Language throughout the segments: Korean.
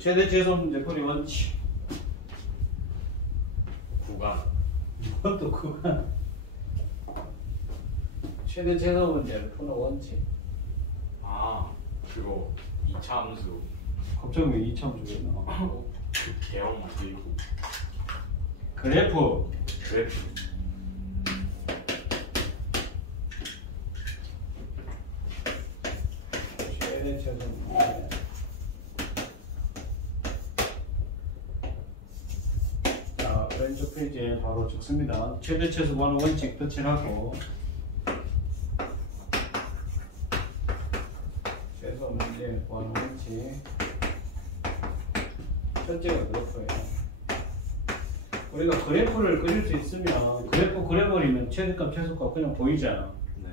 최대 최소 문제 풀이 원칙. 구간. 이것도 구간. 최대 최소 문제를 푸는 원칙. 아 그거 2차 함수. 갑자기 왜 2차 함수가 나와? 그 개형 맞고 그래프. 최대 최소 문제. 자, 왼쪽 페이지에 바로 적습니다. 최대 최소 구하는 원칙 덧칠하고 최소 문제 구하는 원칙. 첫째가 그래프예요. 우리가 그래프를 그릴 수 있으면 그래프 그려버리면 최대값 최소값 그냥 보이잖아. 네.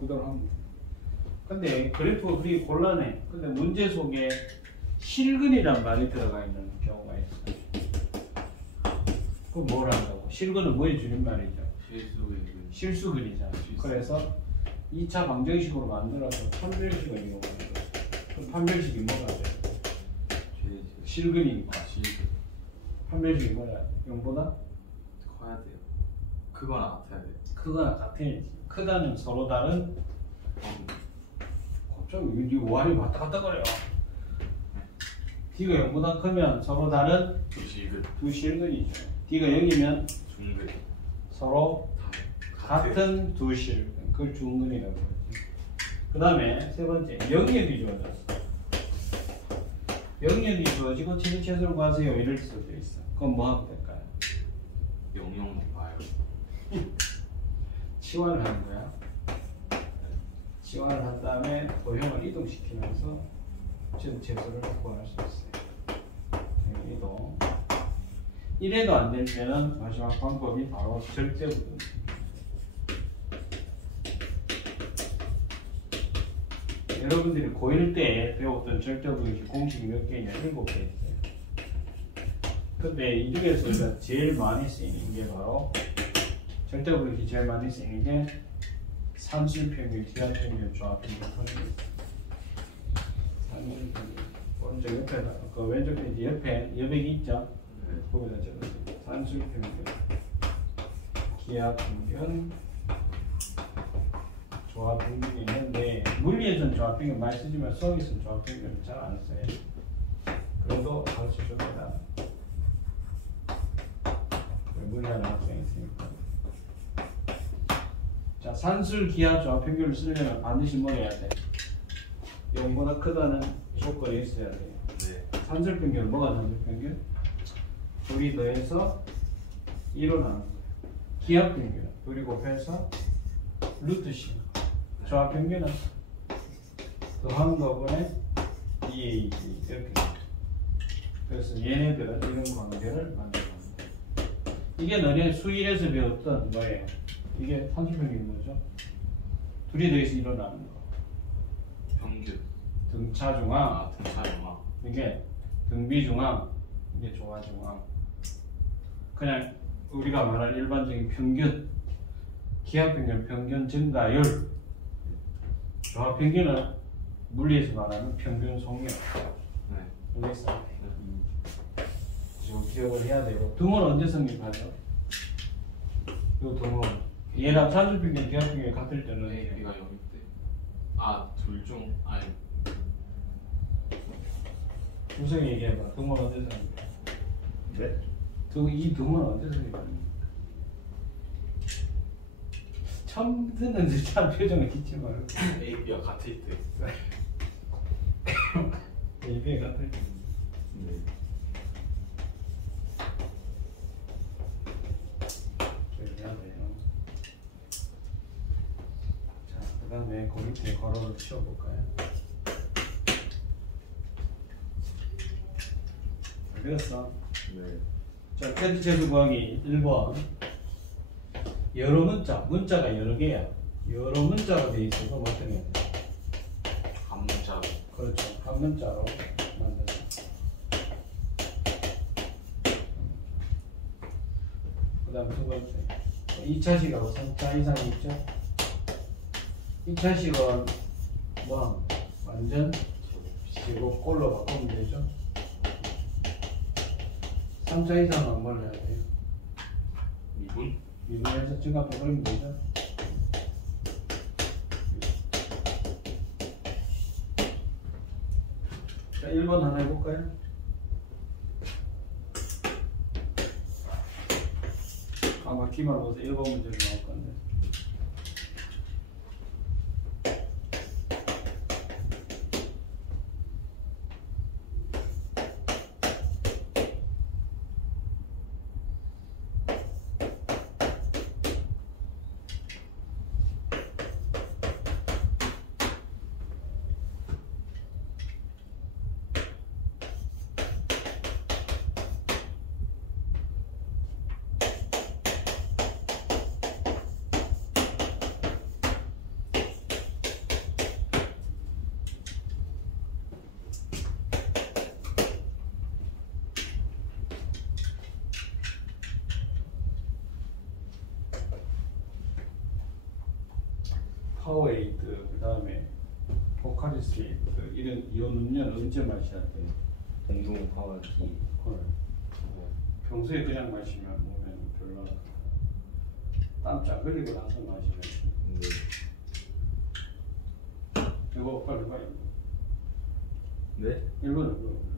그대로 합니다. 근데 그래프가 그리기 곤란해. 근데 문제 속에 실근이란 말이 들어가 있는 경우가 있어. 그럼 뭘 한다고? 실근은 뭐의 줄임말이죠? 실수근이잖아. 그래서 2차 방정식으로 만들어서 판별식을 이용하는 거야. 그럼 판별식이 뭐가 돼? 실근이니까. 판별식이 뭐야? 0보다? 커야 돼요. 크거나 같아야 돼요. 크거나 같아야지. 크다는 서로 다른. 갑자기 이 오한이 왔다 갔다 거려요. D가 0보다 크면 서로 다른 두 실근이죠. D가 0이면 중근. 서로 같은 두 실근. 그걸 중근이라고 그러지. 그 다음에 세 번째, 영역이 주어졌어. 영역이 주어지고 최대 최소를 구하세요. 이럴 수도 있어. 그럼 뭐 하면 될까요? 영영 봐요. 치환을 하는 거야. 치환을 한 다음에 도형을 이동시키면서 최대 최소를 구할 수 있어요. 이동. 이래도 안 될 때는 마지막 방법이 바로 절대부분. 여러분들이 고1 때 배웠던 절대부분 공식이 몇 개냐? 7개 있어요. 근데 이 중에서 우리가 제일 많이 쓰이는 게 바로 절대부분이 제일 많이 쓰이는 게 산술평균, 기하평균, 조합평균 그런 게 있어요. 산술평균. 오른쪽 옆에다 그 왼쪽 페이지 옆에 여백이 있죠? 거기다 적어주세요. 산술평균, 기하평균, 조합평균이 있는데 물리에서는 조합평균 많이 쓰지만 수학에서는 조합평균을 잘 안 써요. 그래도 가르쳐 줍니다. 물리하는 학생이 있으니까. 자, 산술, 기하, 조합평균을 쓰려면 반드시 뭘 해야 돼? 0보다 크다는 조건이 있어야 돼요. 네. 산술평균은 뭐가 산술평균? 둘이 더해서 1로 나누는 거예요. 기하평균은 둘이 곱해서 루트 C. 조합평균은 더한 거분의 2A 이렇게. 그래서 얘네들은 이런 관계를 만들어갑니다. 이게 너네 수1에서 배웠던 뭐예요? 이게 산술평균이 뭐죠? 둘이 더해서 1로 나누는 거. 평균. 등차중앙. 등차중앙. 이게 등비중앙. 이게 조화중앙. 그냥 우리가 말할 일반적인 평균. 기하평균 평균 증가율. 조합평균은 물리에서 말하는 평균 속력. 네. 알겠어? 지금 기억을 해야 되고. 등은 언제 성립하죠? 요 등은 얘랑 산술평균, 기하평균이 같을 때는 A가 0일 때. 아, 둘 중 아니. 우성이 얘기해봐. 등은 언제 성립해? 네? 이 등은 언제 성립합니까? 처음 듣는 듯한 표정을 짓지 말고. A, B가 같을 때. AB에 같을 때. 네. 해야 돼요. 자, 그 다음에 그 밑에 괄호를 치워볼까요? 알겠어? 네. 자, 최대 최소 구하기 1번. 여러 문자가 여러 개야. 여러 문자가 돼 있어서 뭐 어떻게 해야 돼? 한 문자로. 그렇죠. 한 문자로 만들어서. 그 다음 두 번째. 2차식하고 3차 이상이 있죠? 2차식은 뭐 완전 제곱꼴로 바꾸면 되죠? 3차 이상은 뭘 해야 돼요? 미분? 미분해서 증가법 그리면 되죠? 자, 1번 하나 해볼까요? 아마 기말고사 1번 문제로 나올 건데. 파워에이드, 그 다음에 포카리스에이드 이런 이온 음료는 언제 마셔야 돼요? 공동 파워기. 그걸 평소에 그냥 마시면 몸에는 별로 땀쫙 흘리고 나서 마시면 네. 이거 빨리 봐요. 네? 1번은 뭐?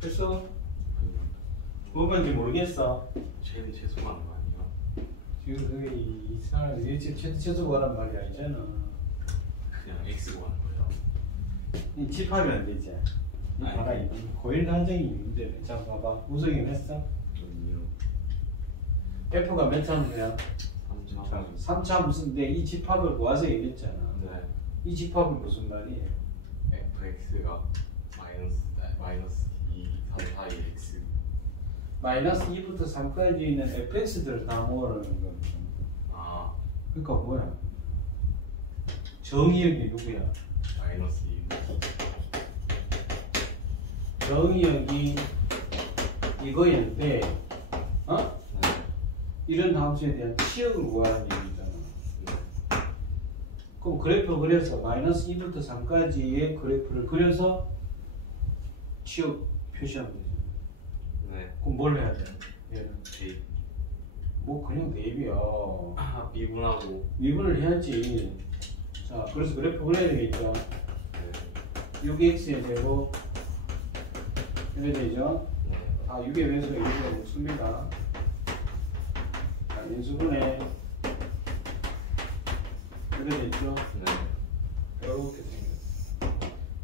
됐어? 뭐 뭔지 모르겠어. 최대 최소만 거 아니야? 지금 그게 이상한 최소 구하란 말이 아니잖아. 그냥 X 구하는 거예요. 이 집합이 안 되지. 이 아니. 봐라, 이거 고일 한정이 있는데. 자, 봐봐. 우석이 했어? 아니요. F가 몇 차인데요? 3차. 3차 무슨, 데 이 집합을 구하서 얘기했잖아. 네. 이 집합은 무슨 말이에요? fx가 마이너스 2, 3, 4, 2, x. 마이너스 2부터 3까지 있는 fx들을 다 모으라는 거거든. 아, 그러니까 뭐야? 정의역이 누구야? 마이너스 2. 정의역이 이거였는데, 어? 네. 이런 함수에 대한 치역을 구하라는 얘기잖아. 그럼 그래프 그려서 마이너스 2부터 3까지의 그래프를 그려서 치역 표시하면 되잖아. 네. 그럼 뭘 해야 돼? 얘는 대입. 뭐 그냥 대입이야. 아, 미분하고. 미분을 해야지. 자, 그래서 그래프 그려야 되겠죠. 네. 6x의 제곱 이래 되죠. 네. 다 6의 배수가 1이 없습니다. 자, 인수분해 이래 되죠. 네. 이렇게 생겼어.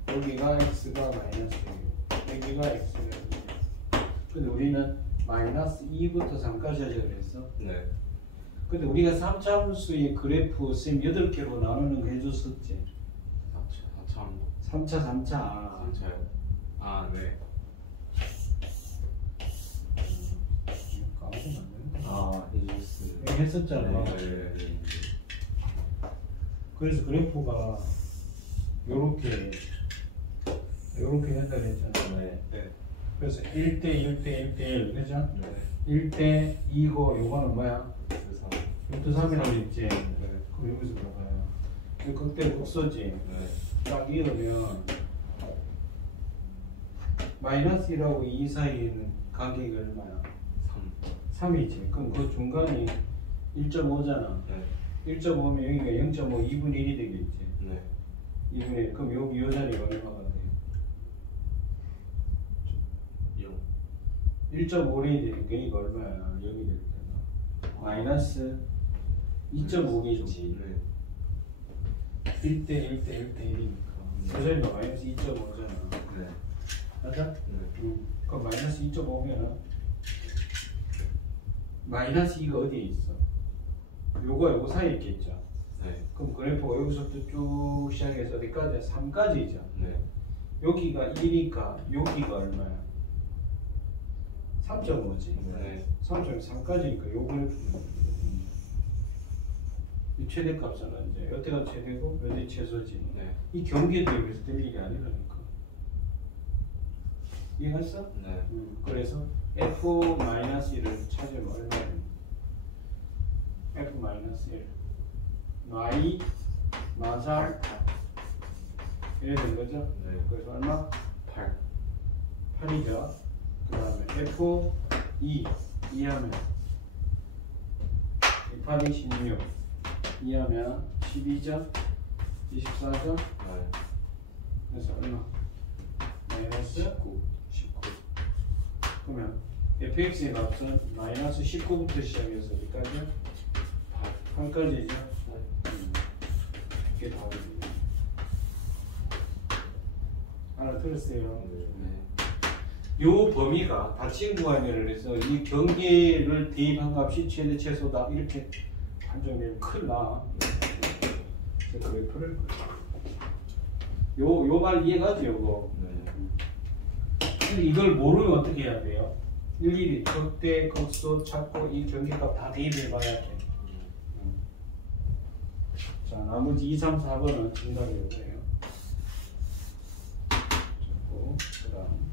여기가 x가 마이너스 6, 여기가 x가 6. 근데 우리는 마이너스 2부터 3까지 하자 그랬어. 네. 근데 우리가 3차 함수의 그래프 쌤 8개로 나누는 거 해줬었지. 3차, 3차. 3차요? 아, 네. 까먹으면 안 되는데. 아, 해주셨어요. 했었잖아. 네. 그래서 그래프가 요렇게 된다 그랬잖아. 네. 네. 그래서 1대 1대 1대 1, 그죠? 네. 1대 2고 요거는 뭐야? 그래서. 루트 3이라고 했지. 네. 그럼 여기서 봐봐요. 이 극대 극소지. 네. 딱 이으면 마이너스 1하고 2 사이에는 간격이 얼마야? 3. 3이지. 그럼 그 중간이 1.5잖아. 네. 1.5면 여기가 0.5 2분의 1이 되겠지. 네. 2분의 1. 그럼 여기 요 자리가 얼마가 돼? 0. 1.5이 되니까 이거 얼마야? 여기 될 때가 마이너스 2.5겠지. 네. 1대 1대 1대 1이니까 그 자리가 마이너스 2.5잖아. 네. 맞아? 네. 그럼 마이너스 2.5면 마이너스 2가 어디에 있어? 요거 사이에 있겠죠. 네. 그럼 그래프가 여기서부터 쭉 시작해서 어디까지? 3까지죠. 네. 여기가 1이니까 여기가 얼마야? 3.5지. 네. 3.3까지니까 요 그래프는 이 최대값은 이제 여태가 최대고 여태 최소지. 네. 이 경계에 대비해서 들리는 게 아니라니까. 이해했어? 네. 그래서 F-1을 찾으면 얼마예요? F-1 마이 마살 이래 된 거죠? 네. 그래서 얼마? 8. 8이죠. 그 다음에 F2 2하면 2 16 2하면 12죠? 24죠? 네. 그래서 얼마? 마이너스 19. 그러면 fx의 값은 마이너스 19부터 시작해서 어디까지요? 8까지죠? 이게 답이에요. 알아들었어요? 네. 요 범위가 닫힌 구간을 해서 이 경계를 대입한 값이 최대 최소다 이렇게 판정되면 큰일 나. 그래서 왜 풀을 거야? 요 말 이해가지 요거? 네. 이걸 모르면 어떻게 해야 돼요? 일일이 극대, 극소 찾고 이 경계값 다 대입해 봐야 돼. 자, 나머지 2, 3, 4번은 정답이 이거예요. 그 다음.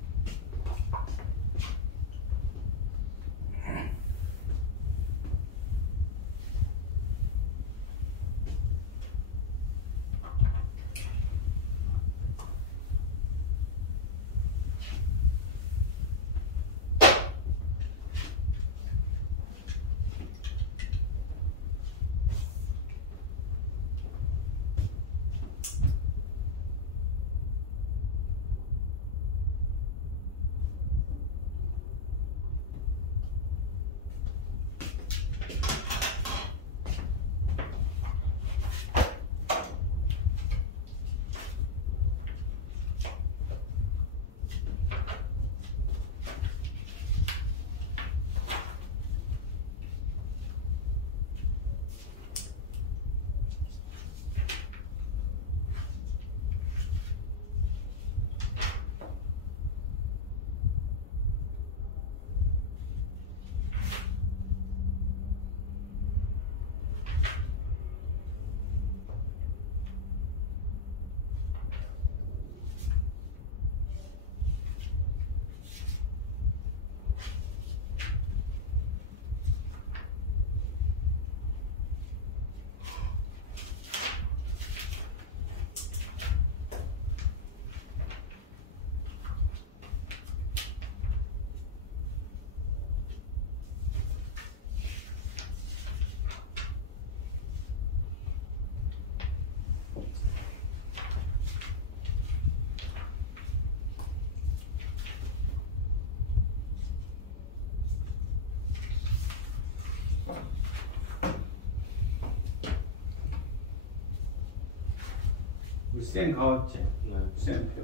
우리 쌤 가왔지? 네. 쌤표.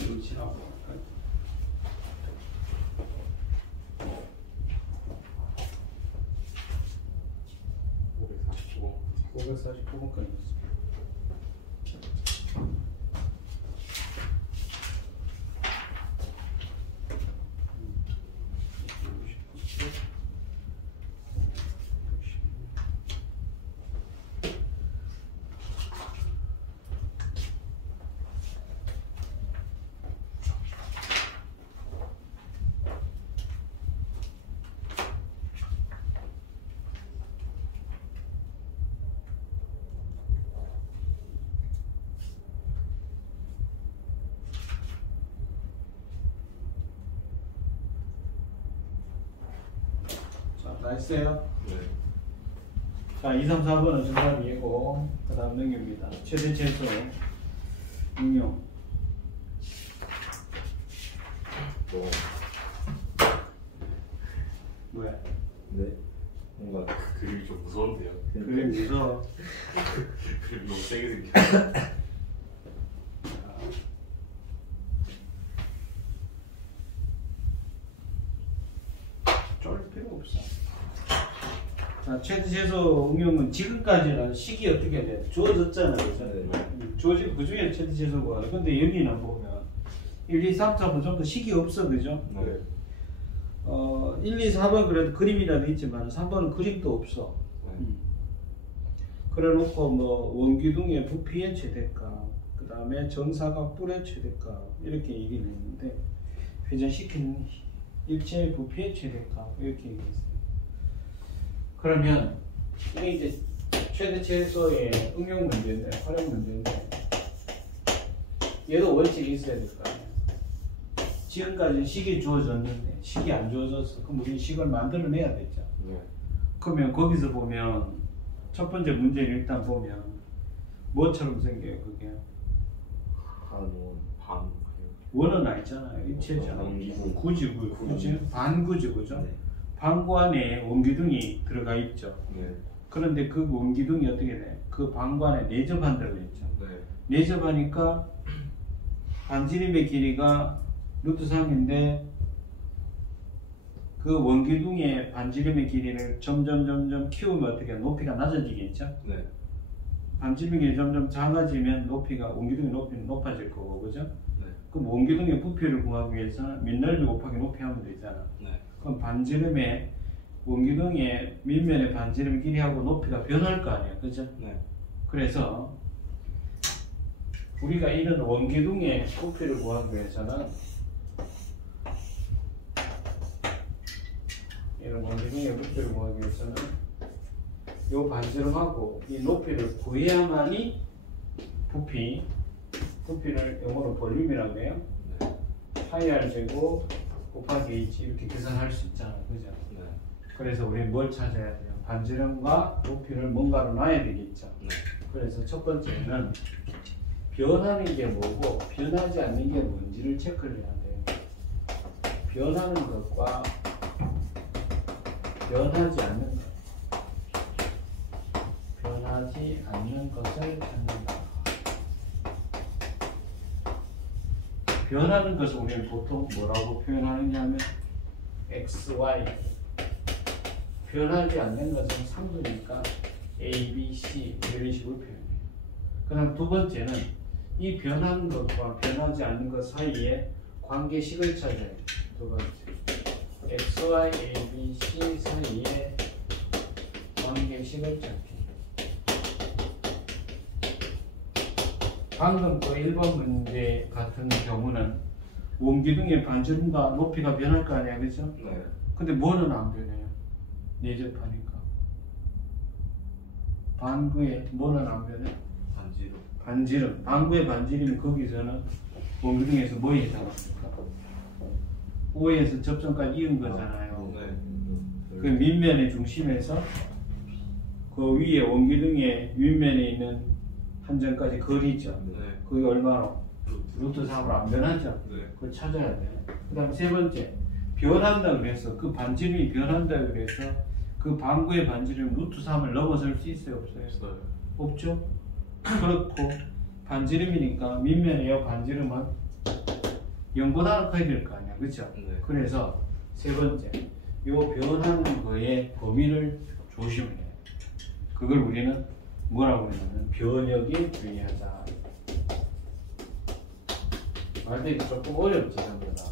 이거 지나고. 549번까지 있어. 했어요? 네. 자, 2, 3, 4번은 정답이고, 그 다음 능력입니다. 최대 최소 응용. 뭐 뭐야? 네. 뭔가 그림이 좀 무서운데요. 그래, 무서워. 그림 너무 세게 생겨. 쫄 필요 없어. 자, 최대 최소 응용은 지금까지는 식이 어떻게 돼? 주어졌잖아요. 그죠? 네. 주어지고 그 중에 최대 최소가. 근데 여기는 보면 1, 2, 3, 4번 전부 식이 없어. 그죠? 네. 1, 2, 4번 그래도 그림이라도 있지만 3번은 그림도 없어. 네. 그래 놓고 뭐 원기둥의 부피의 최대값, 그 다음에 정사각 뿔의 최대값 이렇게 얘기를 했는데 회전시킨 일체의 부피의 최대값 이렇게 얘기했어요. 그러면 이게 이제 최대 최소의 응용 문제인데 활용 문제인데 얘도 원칙이 있어야 될 거 아니에요. 지금까지 식이 주어졌는데 식이 안 주어졌어. 그럼 우리 식을 만들어내야 되죠. 네. 그러면 거기서 보면 첫 번째 문제를 일단 보면 뭐처럼 생겨요 그게? 한원 방. 원은 아니잖아요. 입체잖아. 원기둥. 굳이 반구지 그죠? 네. 방구 안에 원기둥이 들어가 있죠. 네. 그런데 그 원기둥이 어떻게 돼? 그 방구 안에 내접한 들어있죠. 네. 내접하니까 반지름의 길이가 루트 3인데 그 원기둥의 반지름의 길이를 점점 키우면 어떻게 높이가 낮아지겠죠? 네. 반지름의 길이 점점 작아지면 높이가 원기둥의 높이는 높아질 거고 그죠? 네. 그럼 원기둥의 부피를 구하기 위해서는 밑넓이 곱하기 높이 하면 되잖아. 네. 그럼 반지름의 원기둥의 밑면의 반지름 길이하고 높이가 변할 거 아니야, 그죠? 네. 그래서 우리가 이런 원기둥의 부피를 구하기 위해서는 이런 원기둥의 부피를 구하기 위해서는 이 반지름하고 이 높이를 구해야만이 부피를 영어로 볼륨이라고 해요. 네. 파이 r 제곱 곱하기 h 이렇게 계산할 수 있잖아, 그죠? 네. 그래서 우리 뭘 찾아야 돼요? 반지름과 높이를 뭔가로 놔야 되겠죠. 네. 그래서 첫 번째는 변하는 게 뭐고 변하지 않는 게 뭔지를 체크를 해야 돼요. 변하는 것과 변하지 않는 것. 변하지 않는 것을 찾는다. 변하는 것을 우리는 보통 뭐라고 표현하느냐 하면 x, y. 변하지 않는 것은 상수니까 a, b, c 이런 식으로 표현해요. 그 다음 두 번째는 이 변하는 것과 변하지 않는 것 사이에 관계식을 찾아요. 두 번째 x, y, a, b, c 사이에 관계식을 찾기. 방금 그 1번 문제 같은 경우는 원기둥의 반지름과 높이가 변할 거 아니야, 그렇죠? 네. 근데 뭐는 안 변해요? 내접하니까. 방구의 뭐는 안 변해? 반지름. 반지름. 방구의 반지름이 거기서는 원기둥에서 뭐에 해당합니까? O에서 접점까지 이은 거잖아요. 네. 그 밑면의 중심에서 그 위에 원기둥의 윗면에 있는 한 점까지 거리죠. 네. 그게 얼마로? 루트 3으로 안 변하죠? 네. 그걸 찾아야 돼. 그 다음에 세 번째, 변한다 그래서 그 반지름이 변한다 그래서 그 방구의 반지름 루트 3을 넘어설 수 있어요? 없어요? 있어요. 없죠? 그렇고 반지름이니까 밑면의 이 반지름은 0보다 커야 될 거 아니야, 그렇죠? 네. 그래서 세 번째, 요 변하는 거의 범위를 조심해야 돼. 그걸 우리는 뭐라고 하냐면 변역에 주의하자. 말되기 조금 어렵지, 전부 다.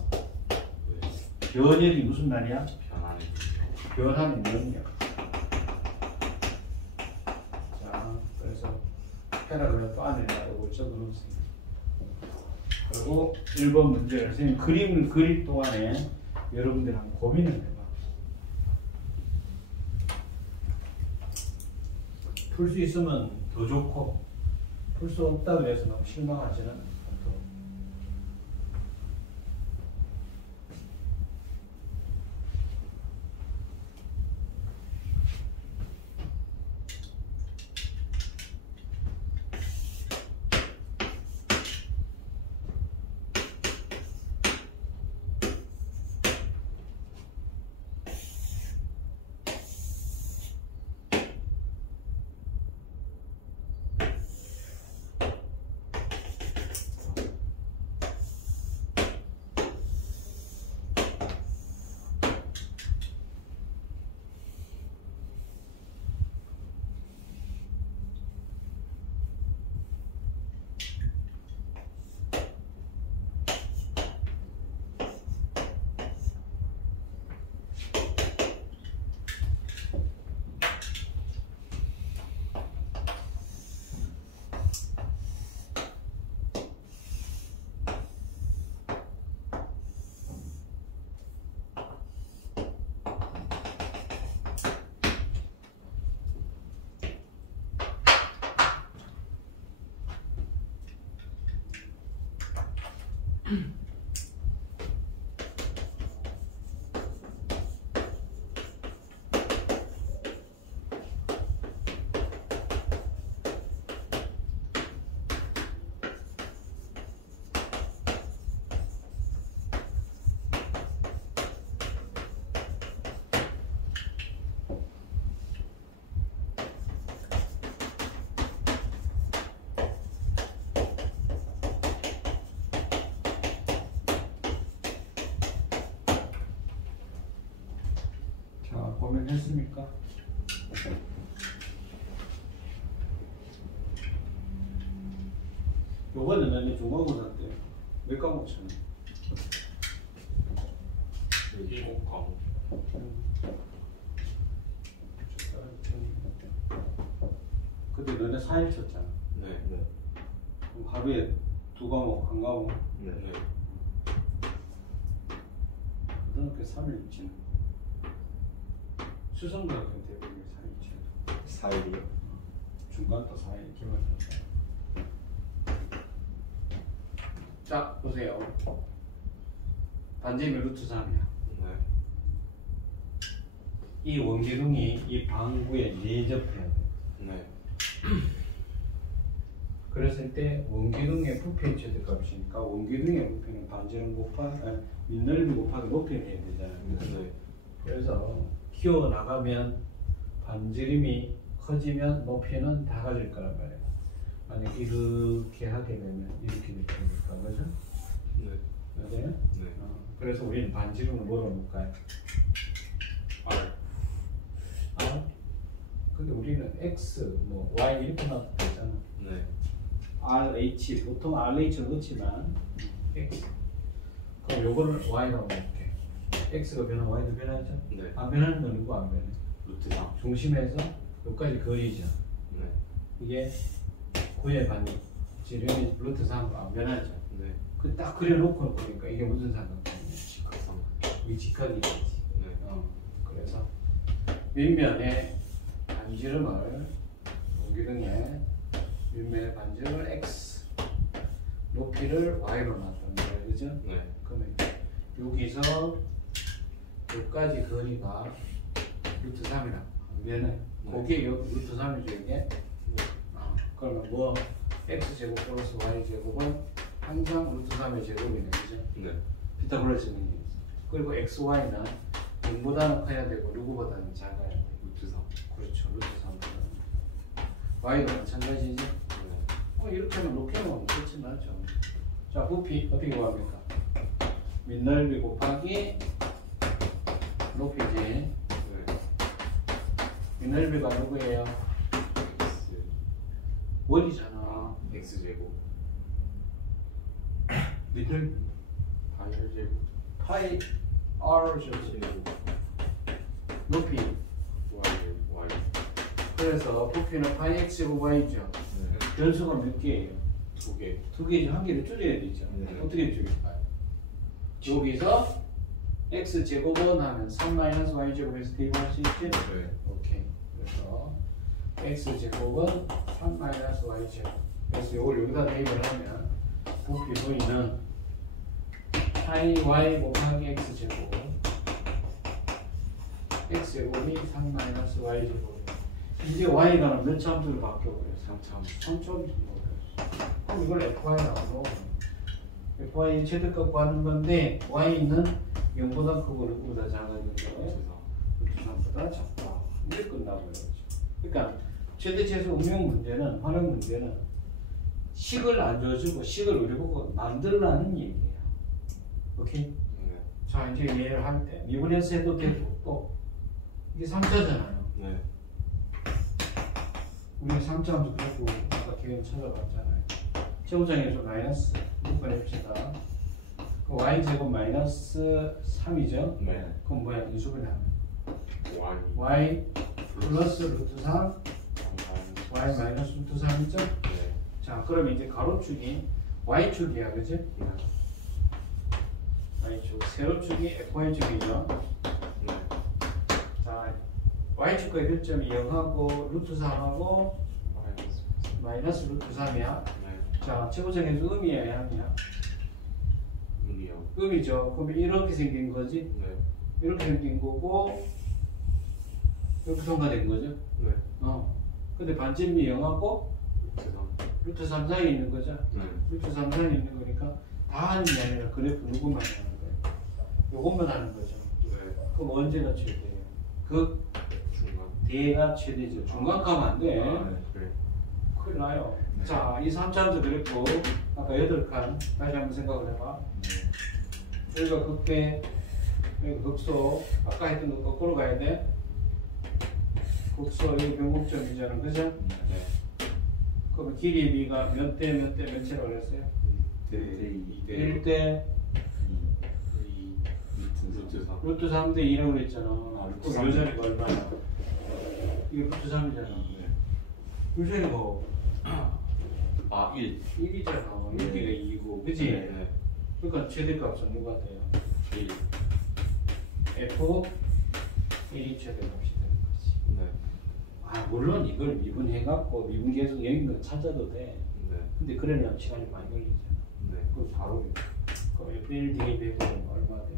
네. 변역이 무슨 말이야? 변하는 거죠. 변하는 능력. 자, 그래서 패러그래프 안에다가 이걸 적어놓습니다. 그리고 1번 문제를 선생님 그림을 그릴 동안에 여러분들 한번 고민을 해봐. 풀 수 있으면 더 좋고 풀 수 없다 그래서 너무 실망하지는 않도록. 자, 고민했습니까? 요번에 나는 중간고사 때 몇 과목 쳤나? 7과목. 그때 너네 4일 쳤잖아. 네. 네. 그럼 하루에 2과목, 1과목. 네. 네. 고등학교 3일 치는. 수성고등학교 대부분 4일 치는. 4일이요? 중간도 4일, 기말도 4일. 자, 보세요. 반지름이 루트 3이야. 네. 이 원기둥이 이 방구에 내접해야 돼. 네. 그랬을 때 원기둥의 부피의 최대값이니까 원기둥의 부피는 반지름 곱하기 밑넓이 곱하기 높이를 해야 되잖아요. 네. 그래서 키워 나가면 반지름이 커지면 높이는 작아질 거란 말이에요. 만약 이렇게 하게 되면 이렇게 되니까 그죠? 네. 맞아요? 네. 그래서 우리는 반지름을 뭐로 놓을까요? R. R? 근데 우리는 X, 뭐 Y 이렇게 놔도 되잖아. 네. RH, 보통 RH를 넣지만 X. 그럼 요거를 Y라고 놓을게. X가 변하면 Y도 변하죠? 네. 안 변하는 건 누구 안 변해? 루트 3. 중심에서 여기까지 거리죠. 네. 이게 9의 반이 지름이 루트 3 안 변하죠. 네. 그 딱 그려놓고 보니까 이게 무슨 상관이냐? 직각삼각. 이게 직각이 되지. 네. 그래서 밑면에 반지름을 원기둥에 밑면의 반지름을 x, 높이를 y로 놨단 말이에요, 그죠? 네. 그러면 여기서 여기까지 거리가 루트 3이라 그러면은 거기에 여기 루트 3이죠 이게. 그러면 뭐 x 제곱 플러스 y 제곱은 항상 루트 3의 제곱이네, 그죠? 네. 피타고라스 정리. 그리고 x, y는 0보다는 커야 되고 누구보다는 작아야 돼. 루트 3. 그렇죠, 루트 3보다. y도 마찬가지지. 네. 이렇게 하면 놓게는 그렇지 맞죠. 자, 부피 어떻게 구합니까? 밑넓이 곱하기 높이지. 네. 밑넓이가 누구예요? X. 원이잖아. X 제곱. 밑넓이 파이 제곱. 파이 r 제곱. 높이. Y. 그래서 부피는 파이 x 제곱 y죠. 네. 변수가 몇 개예요? 2개. 두 개죠. 한 개를 줄여야 되죠. 네. 어떻게 줄일까요? 여기서 x 제곱은 하면 3 마이너스 y 제곱에서 대입할 수 있지? 네. 오케이. 그래서 x 제곱은 3 마이너스 y 제곱. 그래서 이걸 여기다 대입을 하면 부피 v는 파이 y 곱하기 x 제곱. x 제곱이 3 마이너스 y 제곱. 이제 y가 몇 참수로 바뀌어버렸어? 3참. 3참수로 바뀌었어. 그럼 이걸 fy라고. fy의 최대값 구하는 건데 y는 0보다 크고 6보다 작아지는데 루트 3. 3보다 작다. 이게 끝나버려. 그러니까 최대체수 응용 문제는 활용 문제는 식을 안 줘주고 식을 우리 보고 만들라는 얘기예요. 오케이? 네. 자 이제 이해를 할 때 미분해서 해도 되고 또 이게 3자잖아요. 네. 우리 3자 함수 갖고 아까 기억 찾아봤잖아요. 최고장에서 마이너스 묶어냅시다. 그 y제곱 마이너스 3이죠? 네. 그럼 뭐야? 인수분해 하면 Y. y 플러스 루트 3 y 마이너스 루트 3이죠? 네. 자 그럼 이제 가로축이 y축이야 그치? 네. y축 세로축이 fy축이죠? 네. 자 y축과의 교점이 0하고 루트 3하고 마이너스. 마이너스 루트 3이야. 네. 자 최고점에서 음이야 양이야? 음이죠. 그러면 이렇게 생긴 거지. 네. 이렇게 생긴 거고 이렇게 통과된 거죠. 네. 근데 반지름이 0하고 루트 3 사이에 있는 거죠. 네. 루트 3 사이에 있는 거니까 다 하는 게 아니라 그래프 누구만 하는 거예요. 요것만 하는 거죠. 네. 그럼 언제가 최대예요? 그 중간. 대가 최대죠. 중간 가면 안 돼. 네. 그래. 큰일 나요. 네. 자, 이 3차원적 그래프 아까 8칸 다시 한번 생각을 해봐. 여기가 극대, 여기가 극소. 아까 했던 거 거꾸로 가야 돼. 극소, 여기 변곡점이잖아. 그죠? 네. 그러면 길이 B가 몇 대 몇 대 몇이라고 그랬어요? 2대 1대 2 루트 3. 루트 3대 2라고 그랬잖아. 루트 그럼 3. 요 자리가 얼마야? 이게 루트 3이잖아. 요 자리가 뭐 아 1. 1이잖아. 네. 여기가 2고, 그지? 네. 그러니까 최대값은 누가 돼요? 1. F 1이 최대값이 되는 거지. 네. 물론 이걸 미분해갖고 미분 계속 여기 거 찾아도 돼. 네. 근데 그러려면 시간이 많이 걸리잖아. 네. 그럼 바로 F1 대입해보면 얼마 돼?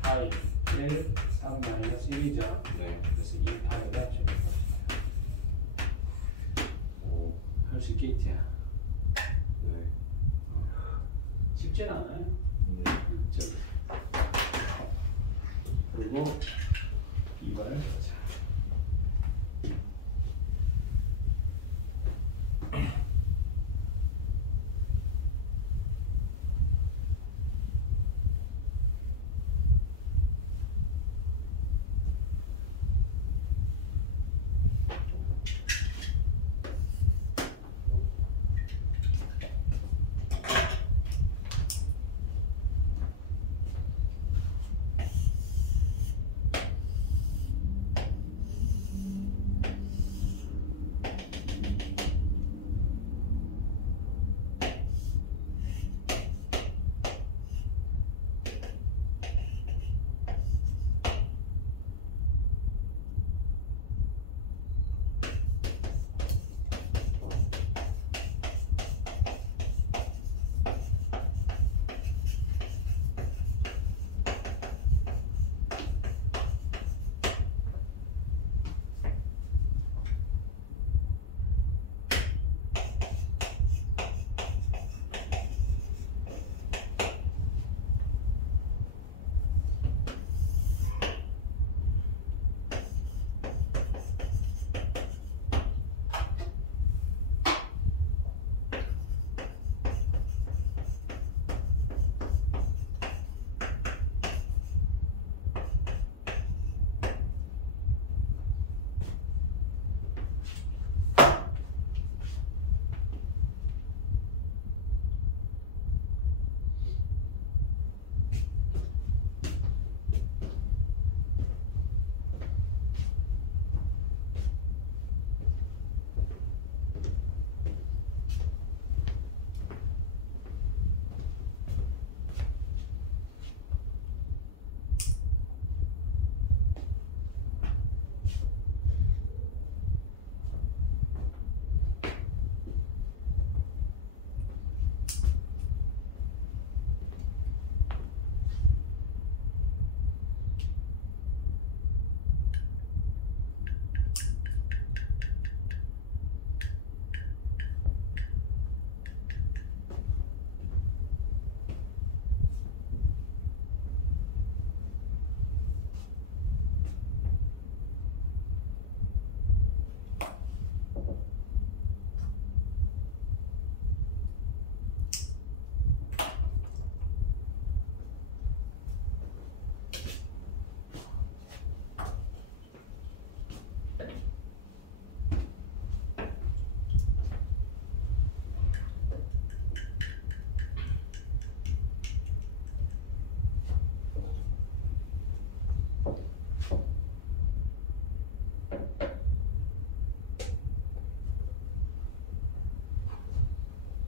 파이 1, 3 마이너스 1이죠. 네. 그래서 2 파이가 최대값이다. 오. 할 수 있겠지? 네. 쉽진 않아요. 저. 그리고 2번을 보자.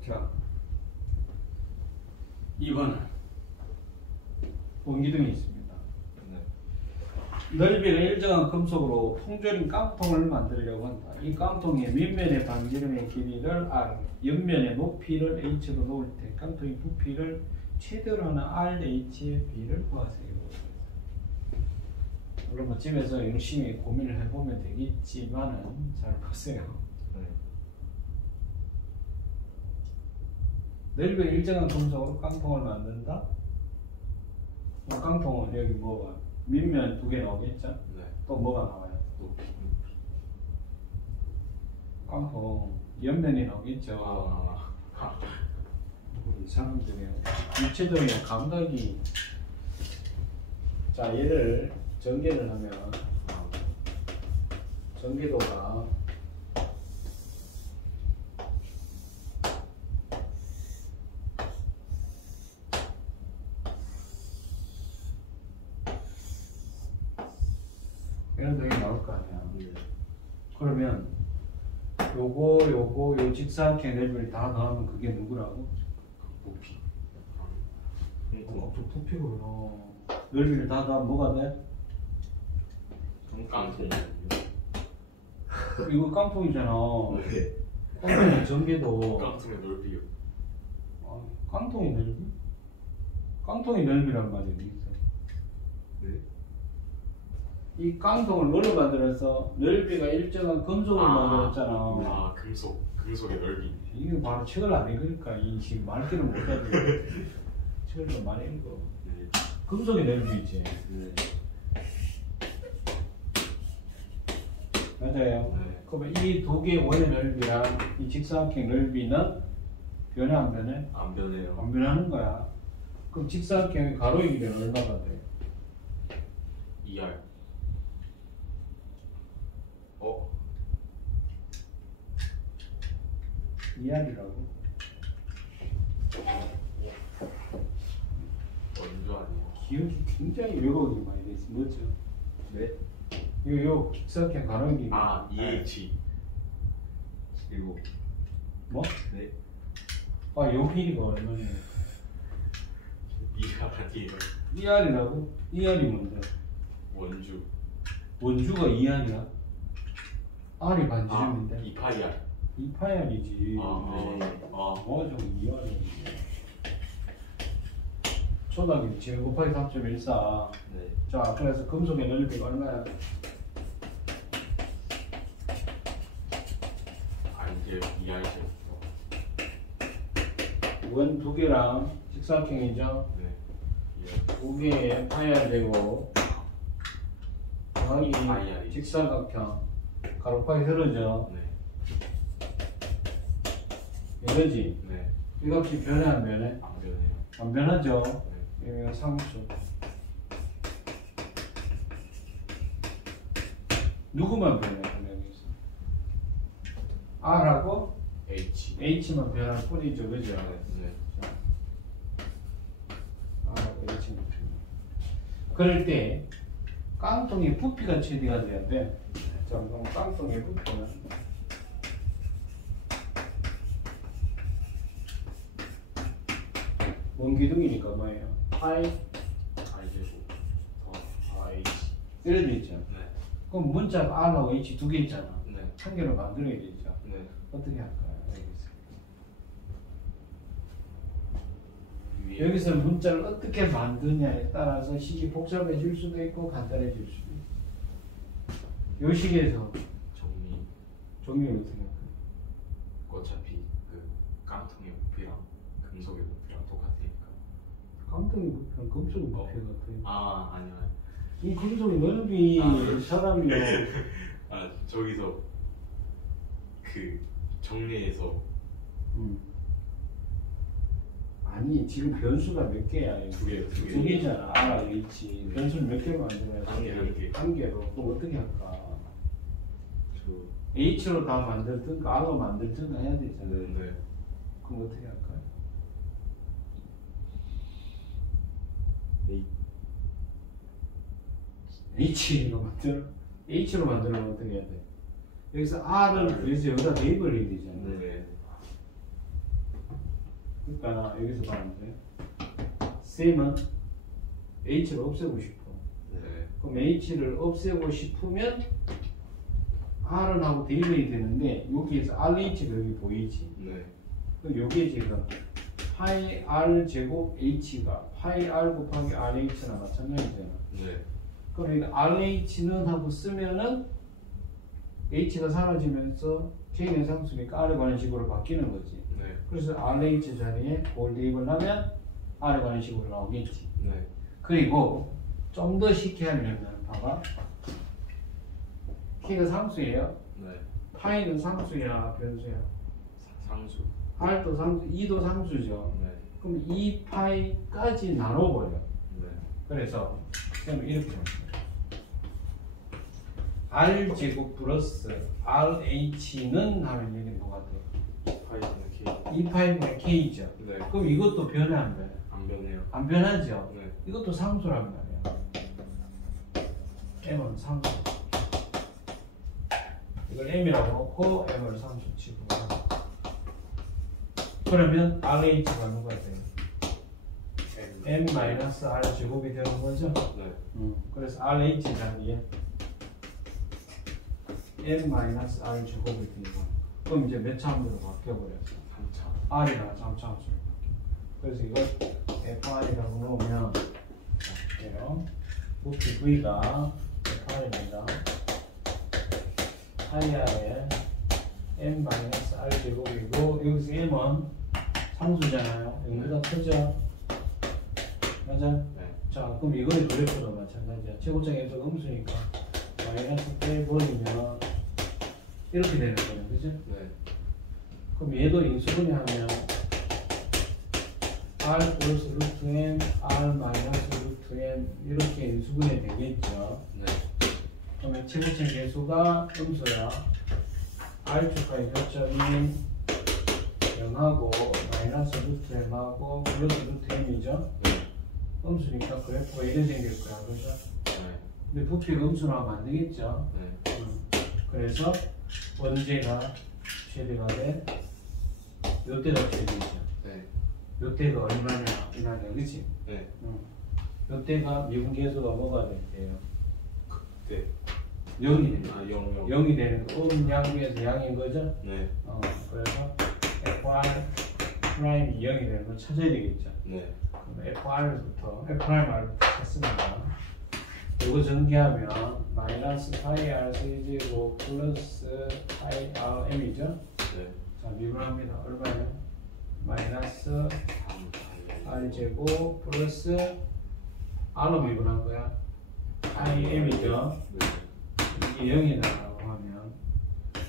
자, 2번은 원기둥이 있습니다. 넓이를 일정한 금속으로 통조림 깡통을 만들려고 한다. 이 깡통의 밑면의 반지름의 길이를 R, 옆면의 높이를 H로 놓을 때 깡통의 부피를 최대로 하는 RH의 B를 구하세요. 물론 뭐 집에서 열심히 고민을 해보면 되겠지만은 잘 보세요. 넓이가 일정한 금속으로 깡통을 만든다. 그럼 깡통은 여기 뭐가 밑면 2개 나오겠죠? 네. 또 뭐가 나와요? 높이. 깡통 옆면이 나오겠죠. 우리 사람들의 입체적인 감각이. 자, 얘를 전개를 하면 전개도가 이런 등이 나올 거 아니야. 그러면 요거 요 직사각형 넓이를 다 더하면 그게 누구라고? 높이. 좀 부피고요. 넓이를 다 더하면 뭐가 돼? 깡통. 이거 깡통이잖아. 네. 깡통의 전개도 깡통의 넓이요. 깡통의 넓이? 깡통의 넓이란 말이 어디 있어? 네. 이 깡통을 뭐로 만들어서 넓이가 일정한 금속을 만들었잖아. 아, 금속의 넓이. 이게 바로 책을 안 읽으니까 이 지금 말귀를 못하지. 책을 좀 많이 읽어. 네. 금속의 넓이지. 네. 맞아요. 네. 그러면 이 2개의 원의 넓이랑 이 직사각형 넓이는 변해 안 변해? 안 변해요. 안 변하는 거야. 그럼 직사각형의 가로의 길이는 얼마가 돼? 2R. 어? 2R이라고? 원조 아니에요? 기억이 굉장히 왜곡이 많이 돼 있어. 뭐죠? 네. 요 직사각형 가로의 길이. 아, EH. 그리고 뭐? 네. 요 길이가 얼마냐? 2R 아니에요? 2R이라고? 2R이 뭔데? 원주. 원주가 2R이야? R이 반지름인데? 2파이R. 2파이R이지. 네. 2R이지. 초등학교 7 곱하기 3.14. 네. 자, 그래서 금속의 넓이가 얼마야? 아닌데요. 2R죠. 원 2개랑 직사각형이죠? 네. 2개의 파이R 되고 더하기 파이R이. 직사각형 가로파이 세로죠? 네. 이거지? 네. 이 값이 변해 안 변해? 안 변해요. 안 변하죠? 네. 여기가 상수. 누구만 변해? 여기서 R하고 H. H만 변할 뿐이죠, 그죠? 네. R하고 H만 변해. 그럴 때 깡통의 부피가 최대가 돼야 돼. 자, 그럼 깡통의 부피는 원기둥이니까 뭐예요? 파이 I 제곱 더 H. 이렇게 돼 있죠. 네. 그럼 문자 R하고 H 2개 있잖아. 네. 한 개로 만들어야 되죠. 네. 어떻게 할까요? 위에. 여기서 문자를 어떻게 만드냐에 따라서 식이 복잡해질 수도 있고 간단해질 수도 있고. 요 식에서 정리. 정리를 어떻게 할까요? 어차피 그 깡통의 부피랑 금속의 부피랑 똑같으니까. 깡통이 부피랑 금속이 부피가 같아요. 아, 아니요. 이 금속의 넓이 사람이요. 아, 저기서 그 정리해서 아니 지금 변수가 몇 개야? 두 개. 두 개잖아. R, H. 변수를 몇 개로 만들어야 돼? 한 개. 한 개로. 그럼 어떻게 할까? 저 H로 다 만들든가 R로 만들든가 해야 되잖아. 네. 그럼 어떻게 할까요? H로 만들어? H로 만들면 어떻게 해야 돼? 여기서 R을 그래서 여기다 대입을 해야 되잖아. 네. 그러니까 여기서 봐면 돼. 쌤은 H를 없애고 싶어. 네. 그럼 H를 없애고 싶으면 R은 하고 대입이 되는데 여기에서 RH가 여기 보이지? 네. 그럼 여기에 지금 파이 r 제곱 h가 파이 r 곱하기 rh나 마찬가지잖아. 네. 그럼 이거 rh는 하고 쓰면은 h가 사라지면서 k는 상수니까 r에 관한 식으로 바뀌는 거지. 네. 그래서 RH 자리에 그걸 대입을 하면 r에 관한 식으로 나오겠지. 네. 그리고 좀 더 쉽게 하려면 봐봐. k가 상수예요. 네. 파이는 상수야, 변수야. 상수. r도 상수, 2도 상수죠. 네. 그럼 2파이까지 나눠버려. 네. 그래서 그럼 이렇게 r 제곱 플러스 rh는 하면 이게 뭐가 돼? 파이는 K. 2파이분의 k죠. 네. 그럼 이것도 변해 안 변해? 안 변해요. 안 변하죠. 네. 이것도 상수란 말이야. m은 상수. 이걸 m이라고 놓고 m을 상수 치고. 그러면 rh가 누가 돼? m-r 제곱이 되는 거죠. 네. 그래서 RH 자리에 m-r 제곱이 되고, 그럼 이제 몇 차함수로 바뀌어버렸어? 3차. r이랑 3차함수로 바뀌어. 그래서 이걸 fr이라고 놓으면 이렇게요. 부피 v가 fr입니다. IR에 m-r 제곱이고, 여기서 m은 상수잖아요. 여기보다 크죠? 맞아? 네. 자, 그럼 이거의 그래프도 마찬가지야. 최고점 계속 음수니까 마이너스 빼버리면 이렇게 되는 거예요. 그죠? 네. 그럼 얘도 인수분해 하면 r 플러스 루트 m, r 마이너스 루트 m 이렇게 인수분해 되겠죠. 네. 그러면 최고점 계수가 음수야. r축하의 교점이 0하고 마이너스 루트 m하고 플러스 루트 m이죠. 네. 음수니까 그래프가 이래 생길 거야. 그죠? 네. 근데 부피가 음수로 하면 안 되겠죠. 네. 그래서 원제가 최대가 돼. 요때가 최대이죠. 네. 요때가 얼마냐 이나냐, 그치? 네. 요때가 미분계수가 뭐가 될게요? 네. 0이 되는 아, 거죠. 0. 0이 되는 거. 양중에서 양인 거죠? 네. 그래서 fr 프라임이 0이 되는 걸 찾아야 되겠죠. 네. 그럼 fr부터 fr부터 찾습니다. 이거 전개하면 마이너스 파이 r 세제곱 플러스 파이 r m이죠. 네. 자, 미분합니다. 얼마예요? 마이너스 3. r 제곱 플러스 r로 미분한 거야. 파이 m이죠. 네. 이게 0이 나라고 하면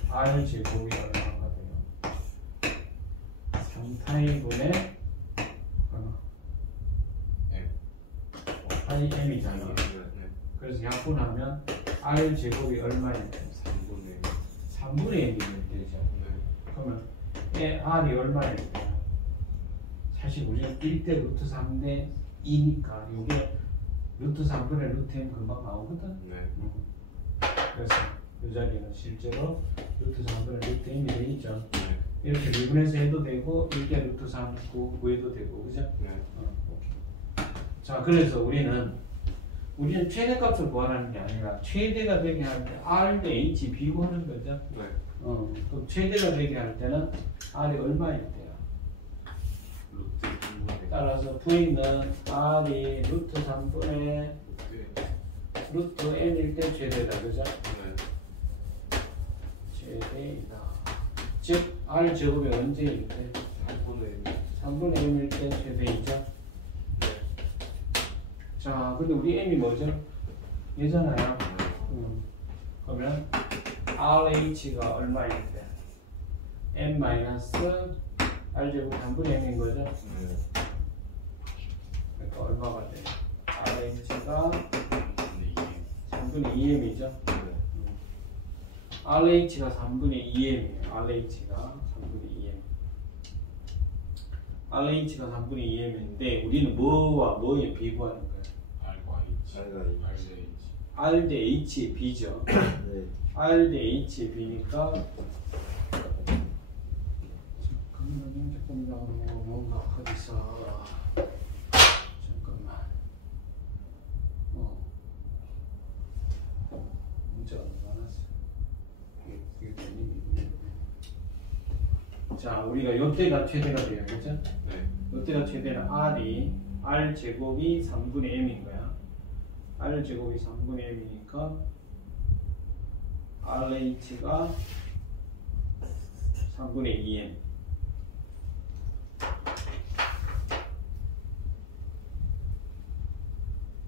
r 제곱이 얼마가 돼요? 3타이분의 얼마? M. 파이 m이잖아. 네. 네. 그래서 약분하면 r 제곱이 얼마예요? 3분의 3분의 1이 되죠. 네. 그러면 r이 얼마예요? 사실 우리가 1대 루트 3대 2니까 이게 루트 3분의 루트 m 금방 나오거든. 네. 그래서 이 자리는 실제로 루트 3분의 루트 m이 돼 있죠. 네. 이렇게 미분해서 해도 되고 1대 루트 3 구해도 되고, 그죠? 네. 오케이. 자, 그래서 우리는 최대값을 구하는 게 아니라 최대가 되게 할 때 r 대 h 비교하는 거죠. 네. 그럼 최대가 되게 할 때는 r이 얼마일 때야? 루트 3분의 따라서 v는 r이 루트 3분의 루트. 루트 n일 때 최대다, 그죠? 네. 최대이다. 즉 r 제곱이 언제일 때? 3분의 m일 때 최대이죠. 네. 자, 근데 우리 m이 뭐죠? 얘잖아요. 그러면 RH가 얼마일 때? m 마이너스 r 제곱 3분의 m인 거죠? 네. 그러니까 얼마가 돼요? RH가 3분의 3분의 2m이죠? 네. RH가 3분의 2m이에요. RH가 3분의 2m. RH가 3분의 2m인데 우리는 뭐와 뭐에 비교하는 거예요? R과 H. R과 H. R 대 H의 B죠. 네. R 대 H의 B니까 잠깐만요. 조금 뭔가 어디서 잠깐만. 문제가 너무 많았어. 이게 되니? 자, 우리가 요때가 최대가 돼요, 그죠? 네. 이때가 최대는 R이 R 제곱이 3분의 M인 거야. R 제곱이 3분의 M이니까 RH가 3분의 2M.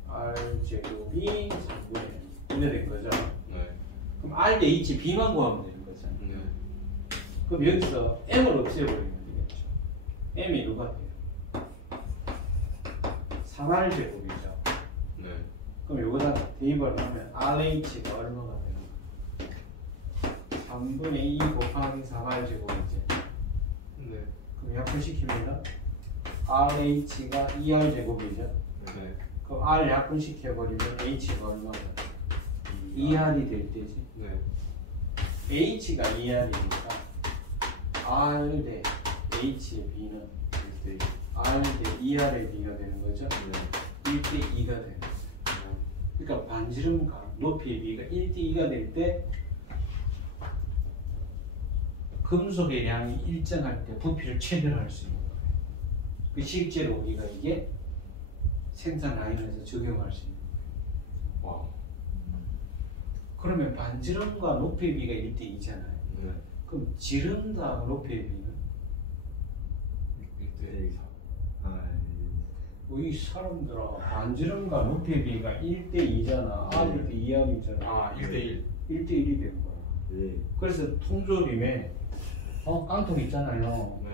R 제곱이 3분의 M. 이래 된 거죠. 네. 그럼 R, H, B만 구하면 되는 거잖아요. 네. 그럼 여기서 M을 없애버리면 되겠죠. M이 누가 돼요? 3R 제곱이죠. 네. 그럼 요거다 대입을 하면 RH가 얼마가 되는 거야? 3분의 2 곱하기 3R 제곱이지. 네. 그럼 약분시키면 RH가 2R 제곱이죠. 네. 그럼 R 약분시켜버리면 H가 얼마가 돼? 2R이 될 때지. 네. H가 2R이니까 R 대 H의 B는 R 대 2R의 B가 되는 거죠. 1대 2가 되는 거죠. 그러니까 반지름과 높이의 B가 1대 2가 될 때 금속의 양이 일정할 때 부피를 최대화할 수 있는 거예요. 그 실제로 우리가 이게 생산 라인에서 적용할 수 있는 거예요. 와. 그러면 반지름과 높이의 B가 1대 2잖아요. 네. 그럼 지름과 높이의 B는? 1대 4. 이 사람들아 반지름과 높이의 B가 1대 2잖아. R 대 2R이잖아. 아, 1대 1. 1대 1이 된 거야. 네. 그래서 통조림에 깡통 있잖아요. 네.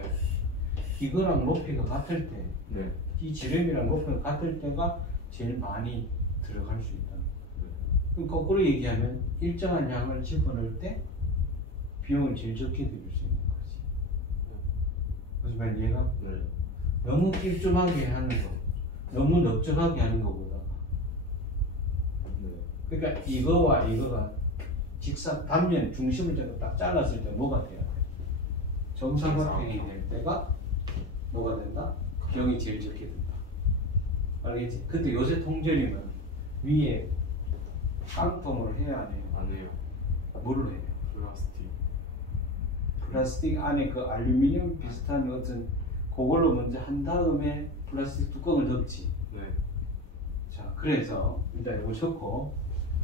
이거랑 높이가 같을 때, 네. 이 지름이랑 높이가 같을 때가 제일 많이 들어갈 수 있다. 그럼 거꾸로 얘기하면 일정한 양을 집어넣을 때 비용을 제일 적게 들일 수 있는 거지. 무슨 말 이해가? 네. 너무 낄좀하게 하는 거, 너무 넓적하게 하는 것보다. 네. 그러니까 이거와 이거가 직사 단면 중심을 잡고 딱 잘랐을 때 뭐가 돼야 돼? 정삼각형이 될 때가 뭐가 된다? 비용이 제일 적게 든다. 알겠지? 근데 요새 통조림은 위에 깡통을 해야 안 해요? 안 해요. 뭐를 해요? 플라스틱. 플라스틱 안에 그 알루미늄 비슷한 어떤 그걸로 먼저 한 다음에 플라스틱 뚜껑을 덮지. 네. 자, 그래서 일단 이거 적고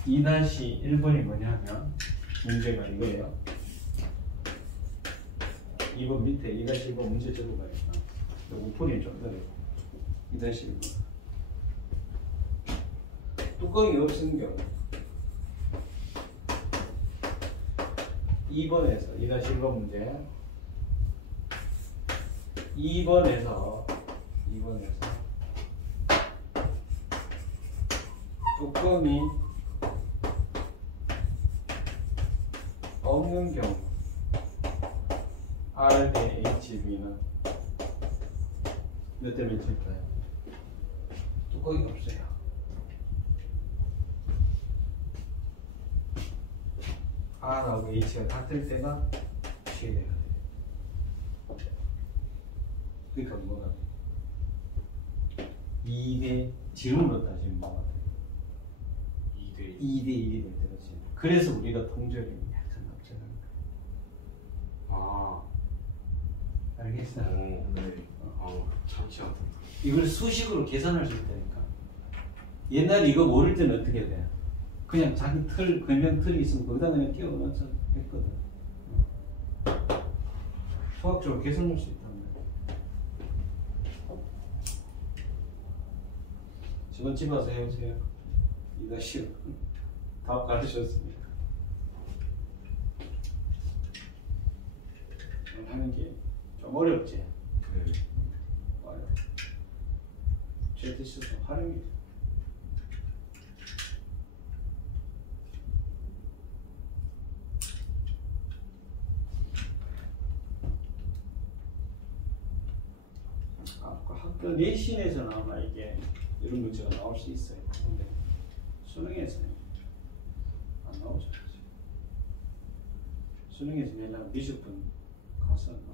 2-1번이 뭐냐면 문제가 이거예요. 2번 밑에 2-1번 문제 적어봐야겠다. 우폰이 좀 더래요. 2-1번. 뚜껑이 없은 경우 2번에서 2-1번 문제 2번에서 뚜껑이 없는 경우 R 대 HB는 몇 대 몇일까요? 뚜껑이 없어요. R하고 H가 같을 때가 최대가 돼요. 그러니까 뭐가 돼? 2대 지름으로 따지면 뭐가 돼? 2대 1. 2대 1이 될 때가 지금. 그래서 우리가 통조림이 약간 납작한 거야. 아. 알겠어? 오. 네. 아, 참치 같은 거. 이걸 수식으로 계산할 수 있다니까. 옛날에 이거 모를 때는 어떻게 돼? 그냥 자기 그냥 틀이 있으면 거기다 그냥 끼워 넣어서 했거든. 수학적으로 계산할 수 있단 말이야. 저번 집 와서 해보세요. 이거 싫어. 답 가르쳤습니다. 하는 게 좀 어렵지? 네. 어려워. Z-수소 활용이 돼. 학교 내신에서는 아마 이게 이런 문제가 나올 수 있어요. 근데 수능에서는 안 나오죠. 수능에서 내려면 미적분 가서 나오지.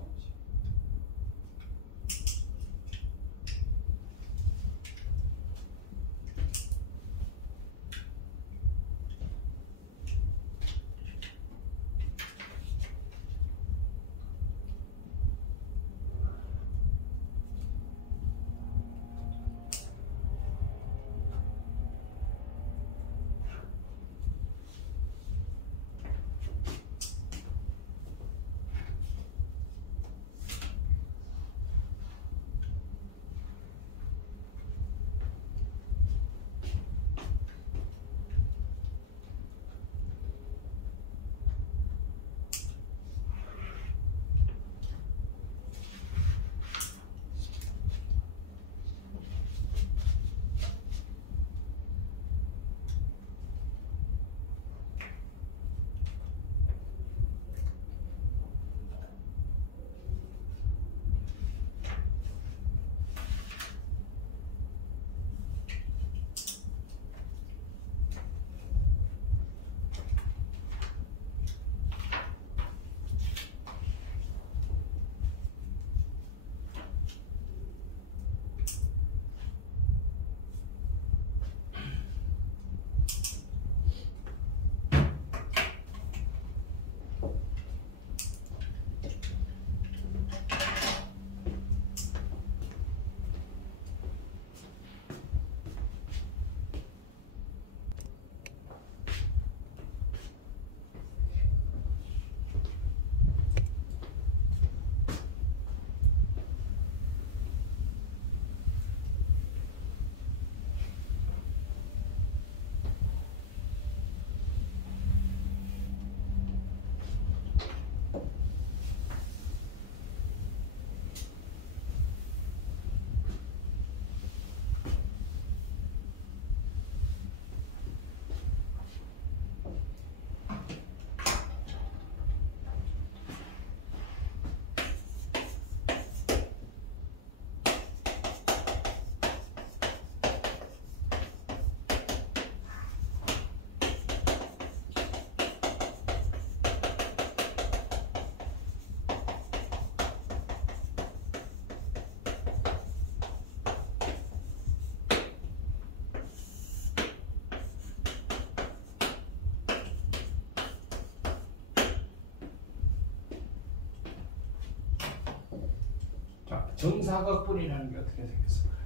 자, 정사각뿔이라는 게 어떻게 생겼을까요?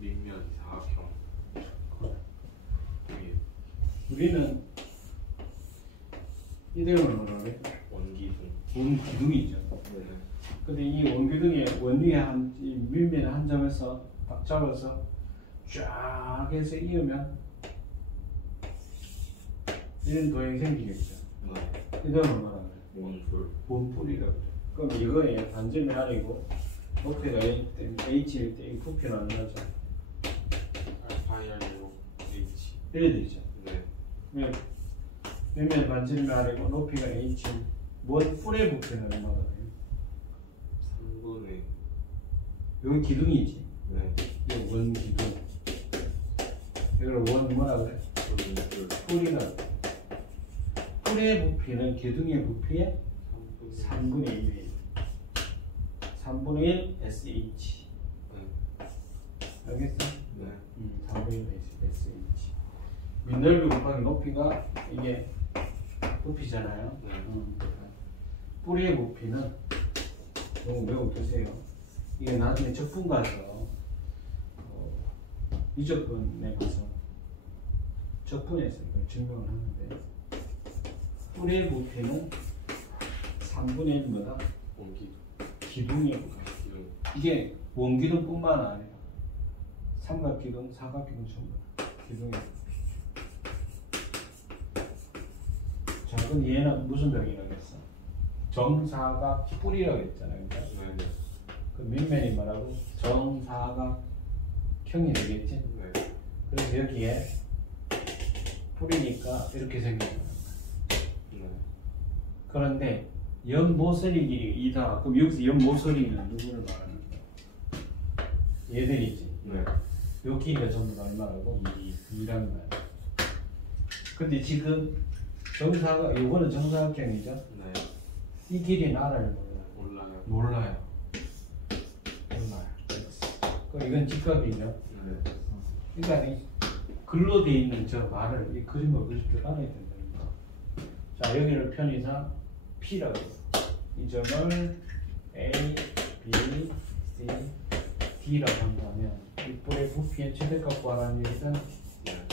밑면이 사각형. 위에 우리는 이대로는 뭐라고 해? 원기둥. 원기둥이죠. 네. 근데 이 원기둥의 원위에 이 밑면의 한 점에서 딱 잡아서 쫙 해서 이으면 이런 도형이 생기겠죠. 네. 이대로는 뭐라고 해? 원뿔. 원뿔이라고 그래. 그럼 이거에 반점이 아니고 높이가 h일 때 이 부피는 얼마죠? 알파 1로 H. 이래 되죠. 네. 밑면 반점이 아니고 높이가 h 원 뿔의 부피는 얼마가 돼요? 3분의. 여기 기둥이지. 네. 이거 원 기둥. 이걸 원 뭐라 그래? 원뿔. 뿔이라. 뿔의 부피는 기둥의 부피의 3분의 1이에요. 3분의 1 SH. 네. 알겠어? 네. 3분의 1 SH. 밑넓이 곱하기 높이가 이게 부피잖아요. 네. 뿌리의 부피는 너무 외워두세요. 이게 나중에 적분 가서 미적분에 가서 적분에서 이걸 증명을 하는데 뿌리의 부피는 3분의 1보다 원기둥. 기둥의 부피. 기둥. 이게 원기둥뿐만 아니라 삼각기둥, 사각기둥 전부 다 기둥의 부피. 자, 그럼 얘는 무슨 병이라고 했어? 정사각 뿔이라고 했잖아요. 그러니까 네. 그 밑면이 뭐라고? 정사각형이 되겠지? 네. 그래서 여기에 뿔이니까 이렇게 생겨요. 네. 그런데 연모서리 길이 2다. 그럼 여기서 연모서리는 누구를 말하는 거야? 얘들이지. 네. 요 길이가 전부 다 얼마라고? 2란 말이야. 근데 지금 정사각, 요거는 정사각형이죠? 네. 이 길이는 알아요, 몰라요? 몰라요. 몰라요. 몰라요. 그럼 이건 직각이죠? 네. 그러니까 이 글로 돼 있는 저 말을 이 그림을 그릴 줄 알아야 된다니까. 자, 여기를 편의상 P라고 해요. 이 점을 A, B, C, D라고 한다면 이 뿔의 부피의 최대값 구하라는 얘기는 네.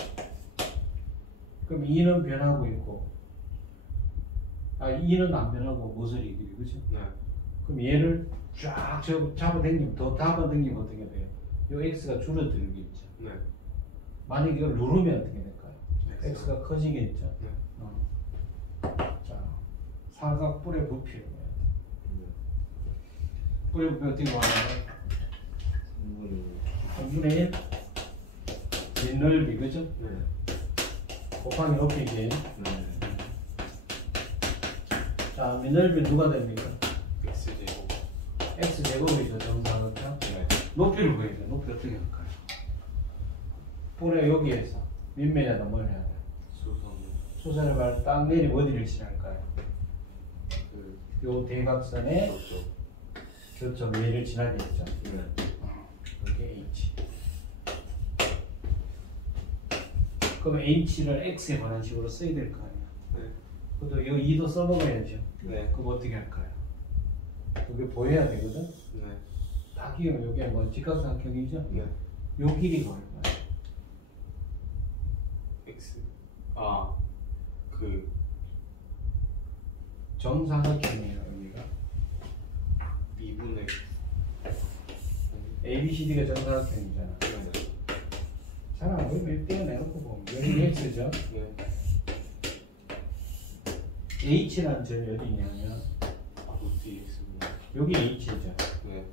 그럼 2는 변하고 있고 2는 안 변하고 모서리 길이 그죠? 네. 그럼 얘를 쫙 잡아당기면 더 잡아당기면 어떻게 돼요? 요 X가 줄어들겠죠. 네. 만약 이걸 누르면 어떻게 될까요? 네. X가 커지겠죠. 네. 자, 사각 뿔의 부피를 해야 돼. 네. 뿔의 부피 어떻게 구하나요? 3분의 1 밑넓이 그죠? 네. 곱하기 높이지. 네. 자, 밑넓이 누가 됩니까? X제곱. X제곱이죠, 정사각형. 네. 높이를 구해야 돼. 높이 어떻게 할까요? 뿔의 여기에서 밑면에다 뭘 해야 돼? 수선. 수선을 발 딱 내리면 어디를 칠할까요? 그 요 대각선에 저쪽. 교점 얘를 지나겠죠. 네. 여기 H. 그럼 H를 X에 관한 식으로 써야 될 거 아니야. 네. 그래도 요 2도 써먹어야죠. 네. 그럼 어떻게 할까요? 여기 보여야 되거든? 네. 딱 끼우면 요게 뭐 직각삼각형이죠? 네. 요 길이가 얼마야? X. 아. 그 정사각형이에요, 여기가. 2분의. ABCD가 정사각형이잖아. 네. 잘 안 보이면 떼어내놓고 보면 여기 X죠? 네. H라는 점이 어디 있냐면 루트 X입니다. 여기 H죠. 네.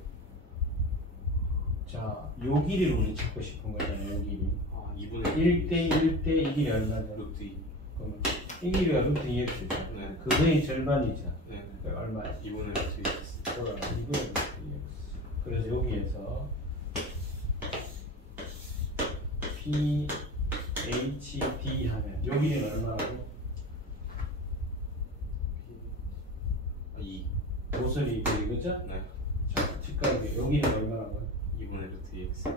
자, 요 길이를 우리 찾고 싶은 거잖아요, 요 길이. 아 2분의 1대 1대 이 길이 얼마죠? 루트 2. 그러면 이 길이가 루트 2x죠. 네. 그거의 절반이죠. 네. 그러니까 얼마야? 2분의 루트 X. 그럼 이거의 루트 2x. 그래서 여기에서 P, H, D 하면 요 길이는 얼마라고? 2. 모서리 길이 그죠? 네. 자, 직각이 요 길이는 얼마라고요? 2분의 루트 X.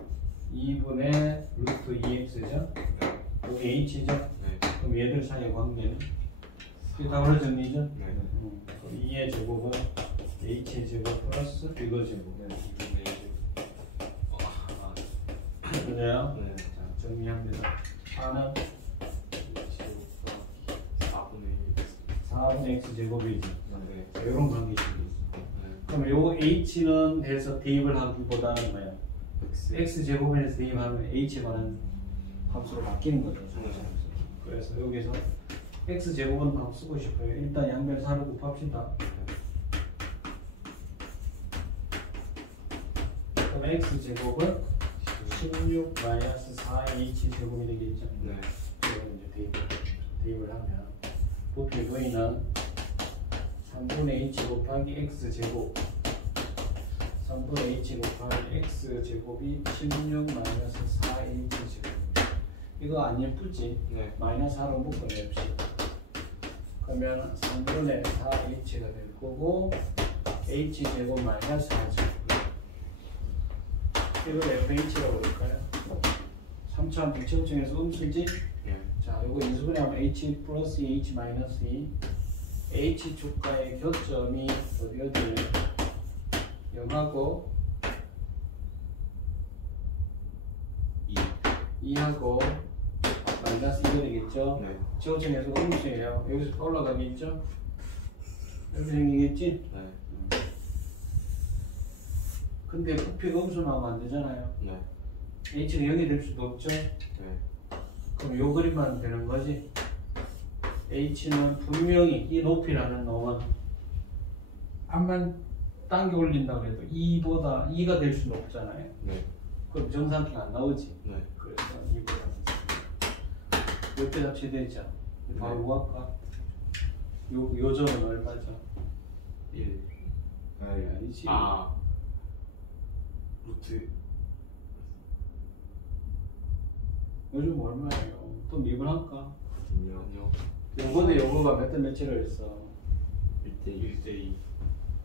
2분의 루트 2x죠? 네. 여기 h죠? 네. 그럼 얘들 사이의 관계는? 이게 다 벌어졌니죠? 네. 그럼 2의 제곱은 H의 제곱 플러스 이거 제곱. 네. 2분의 1. 그래요? 네. 자, 정리합니다. 하나 4분의 1. 4분의 x 제곱이지. 네. 자, 이런 관계식이 있어. 네. 그럼 요 h는 해서 대입을 하기보다는 뭐야? x 제곱에서 대입하면 h에 관한 함수로 바뀌는 거죠. 그래서 여기서 x 제곱은 방 쓰고 싶어요. 일단 양변 4로 곱합시다. 그럼 x 제곱은 16 마이너스 4h 제곱이 되겠죠. 네. 이걸 이제 대입을 하면 부피 v는 3분의 h 곱하기 x 제곱 3분의 h 곱하기 x 제곱이 16 마이너스 4h 제곱입니다. 이거 안 예쁘지? 네. 마이너스 4로 묶어냅시다. 그러면 3분의 4h가 될 거고 h 제곱 마이너스 4죠. 이걸 fh라고 볼까요? 3차 미치업증에서 음수지? 네. 자, 요거 인수분해 하면 h 플러스 h 마이너스 2 h 주가의 교점이 어디에요? 0하고 2하고 마이너스 2가 되겠죠? 네. 지호층에서 음수예요. 여기서 올라가겠죠? 이렇게 생기겠지? 네. 근데 부피가 음수 나오면 안 되잖아요. 네. h가 0이 될 수도 없죠? 네. 그럼 요 그림만 되는 거지? h는 분명히 이 높이라는 놈은 암만 당겨 올린다고 해도 2보다 2가 될 수는 없잖아요. 네. 그럼 정상키가 안 나오지? 네. 그래서 2보다 몇배 합치되죠? 바로 뭐 할까? 요 점은 얼마죠? 1. 아니지. 아. 루트. 요즘 얼마예요? 또 미분할까? 아니요. 요번에 요거가 몇 대 몇이라 했어? 1대2 1대2.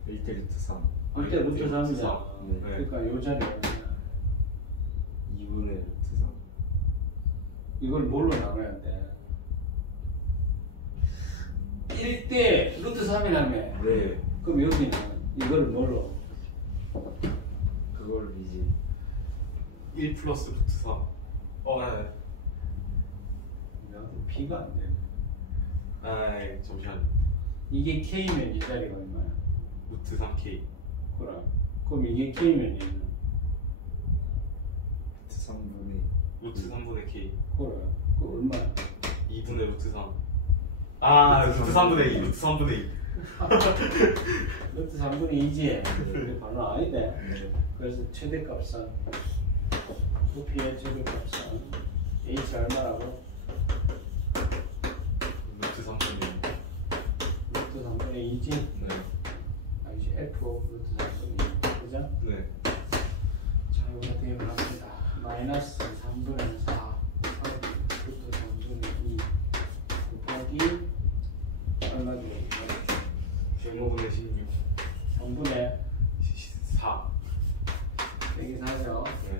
1대 루트 3 1대 루트 3이잖아. 네. 그러니까 요 자리 얼마야? 2분의 루트 3 이걸 뭘로 나눠야 돼? 1대 루트 3이라며. 네. 그럼 여기는 이걸 뭘로? 그걸 이제 1 플러스 루트 3. 네. 나도 B가 안 되네. 아, 잠시만요. 이게 K면 이 자리가 얼마야? 루트 3K. 그럼 이게 K면 얘는? 루트 3분의 루트 3분의 K. 그 얼마야? 2분의 루트 3. 아, 루트 3분의 2. 루트 3분의 2. 루트 3분의 2지? 근데 바로 아니대. 네. 그래서 최대값은 부피의 최대값은 H 얼마라고? 루트 3분의 2. 루트 3분의 2지? 네. 아니지 F 루트 3분의 2 그죠? 네. 자 이거 대입을 합니다. 마이너스 3분의 4 곱하기 루트 3분의 2 곱하기 얼마 되겠죠? 15분의 16. 3분의 4. 여기 4죠? 네.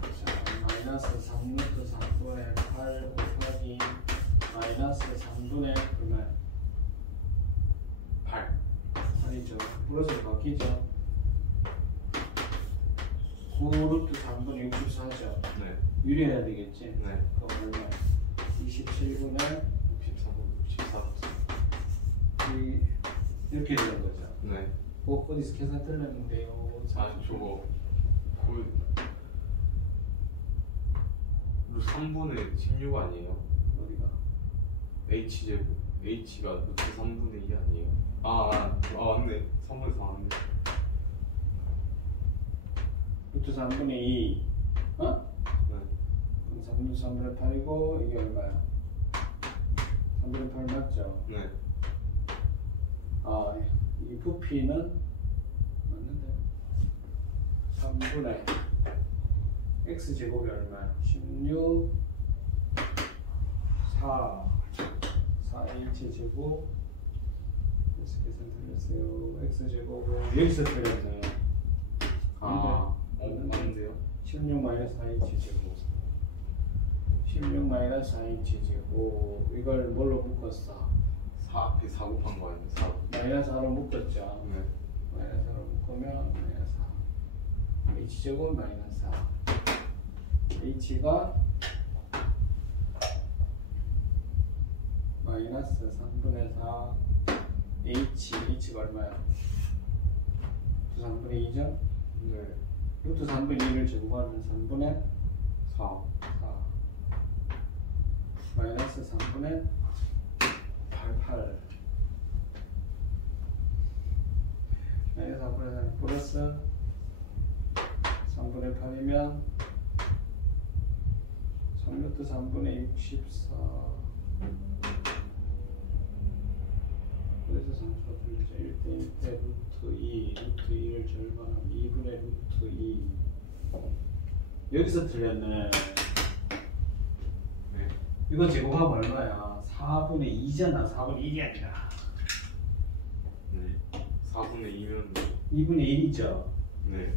자 마이너스 3루트 3분의 8 곱하기 마이너스 3분의 얼마? 8. 8이죠. 플러스로 바뀌죠. 9루트 3분의 64죠. 네. 유리해야 되겠지? 네. 그럼 얼마? 27분의 63분 64. 이렇게 되는 거죠. 네. 어디서 계산 틀렸는데요? 아, 저거. 루트 3분의 16 아니에요? 어디가? H제곱. H가 루트 3분의 2 아니에요? 맞네. 3분의 4 맞네. 루트 3분의 2 어? 네. 그럼 3분의 8이고 이게 얼마야? 3분의 8 맞죠? 네. 이 부피는 맞는데 3분의 x제곱이 얼마야? 16 4h 제곱 여기서 계산 틀렸어요. x제곱은 여기서 틀렸네. 맞는데요? 16 마이너스 4h 제곱 16 마이너스 4h 제곱 이걸 뭘로 묶었어? 앞에 4 곱한 거 아니에요? 4. 마이너스 4로 묶었죠. 네. 마이너스 4로 묶으면 마이너스 4. h제곱 마이너스 4. h가 마이너스 3분의 4 h가 얼마야? 3분의 2죠? 네. 루트 3분의 2를 제곱하면 3분의 4. 4 마이너스 3분의 8 마이너스 4분의 4 플러스 3분의 8이면 3루트 3분의 64 그래서 상수가 틀리죠. 1대 1대 루트 2 루트 2를 절반하면 2분의 루트 2 여기서 틀렸네. 네. 이거 제곱하면 얼마야? 4분의 2잖아. 4분의 1이 아니라 네. 4분의 2면 2분의 1이죠. 네.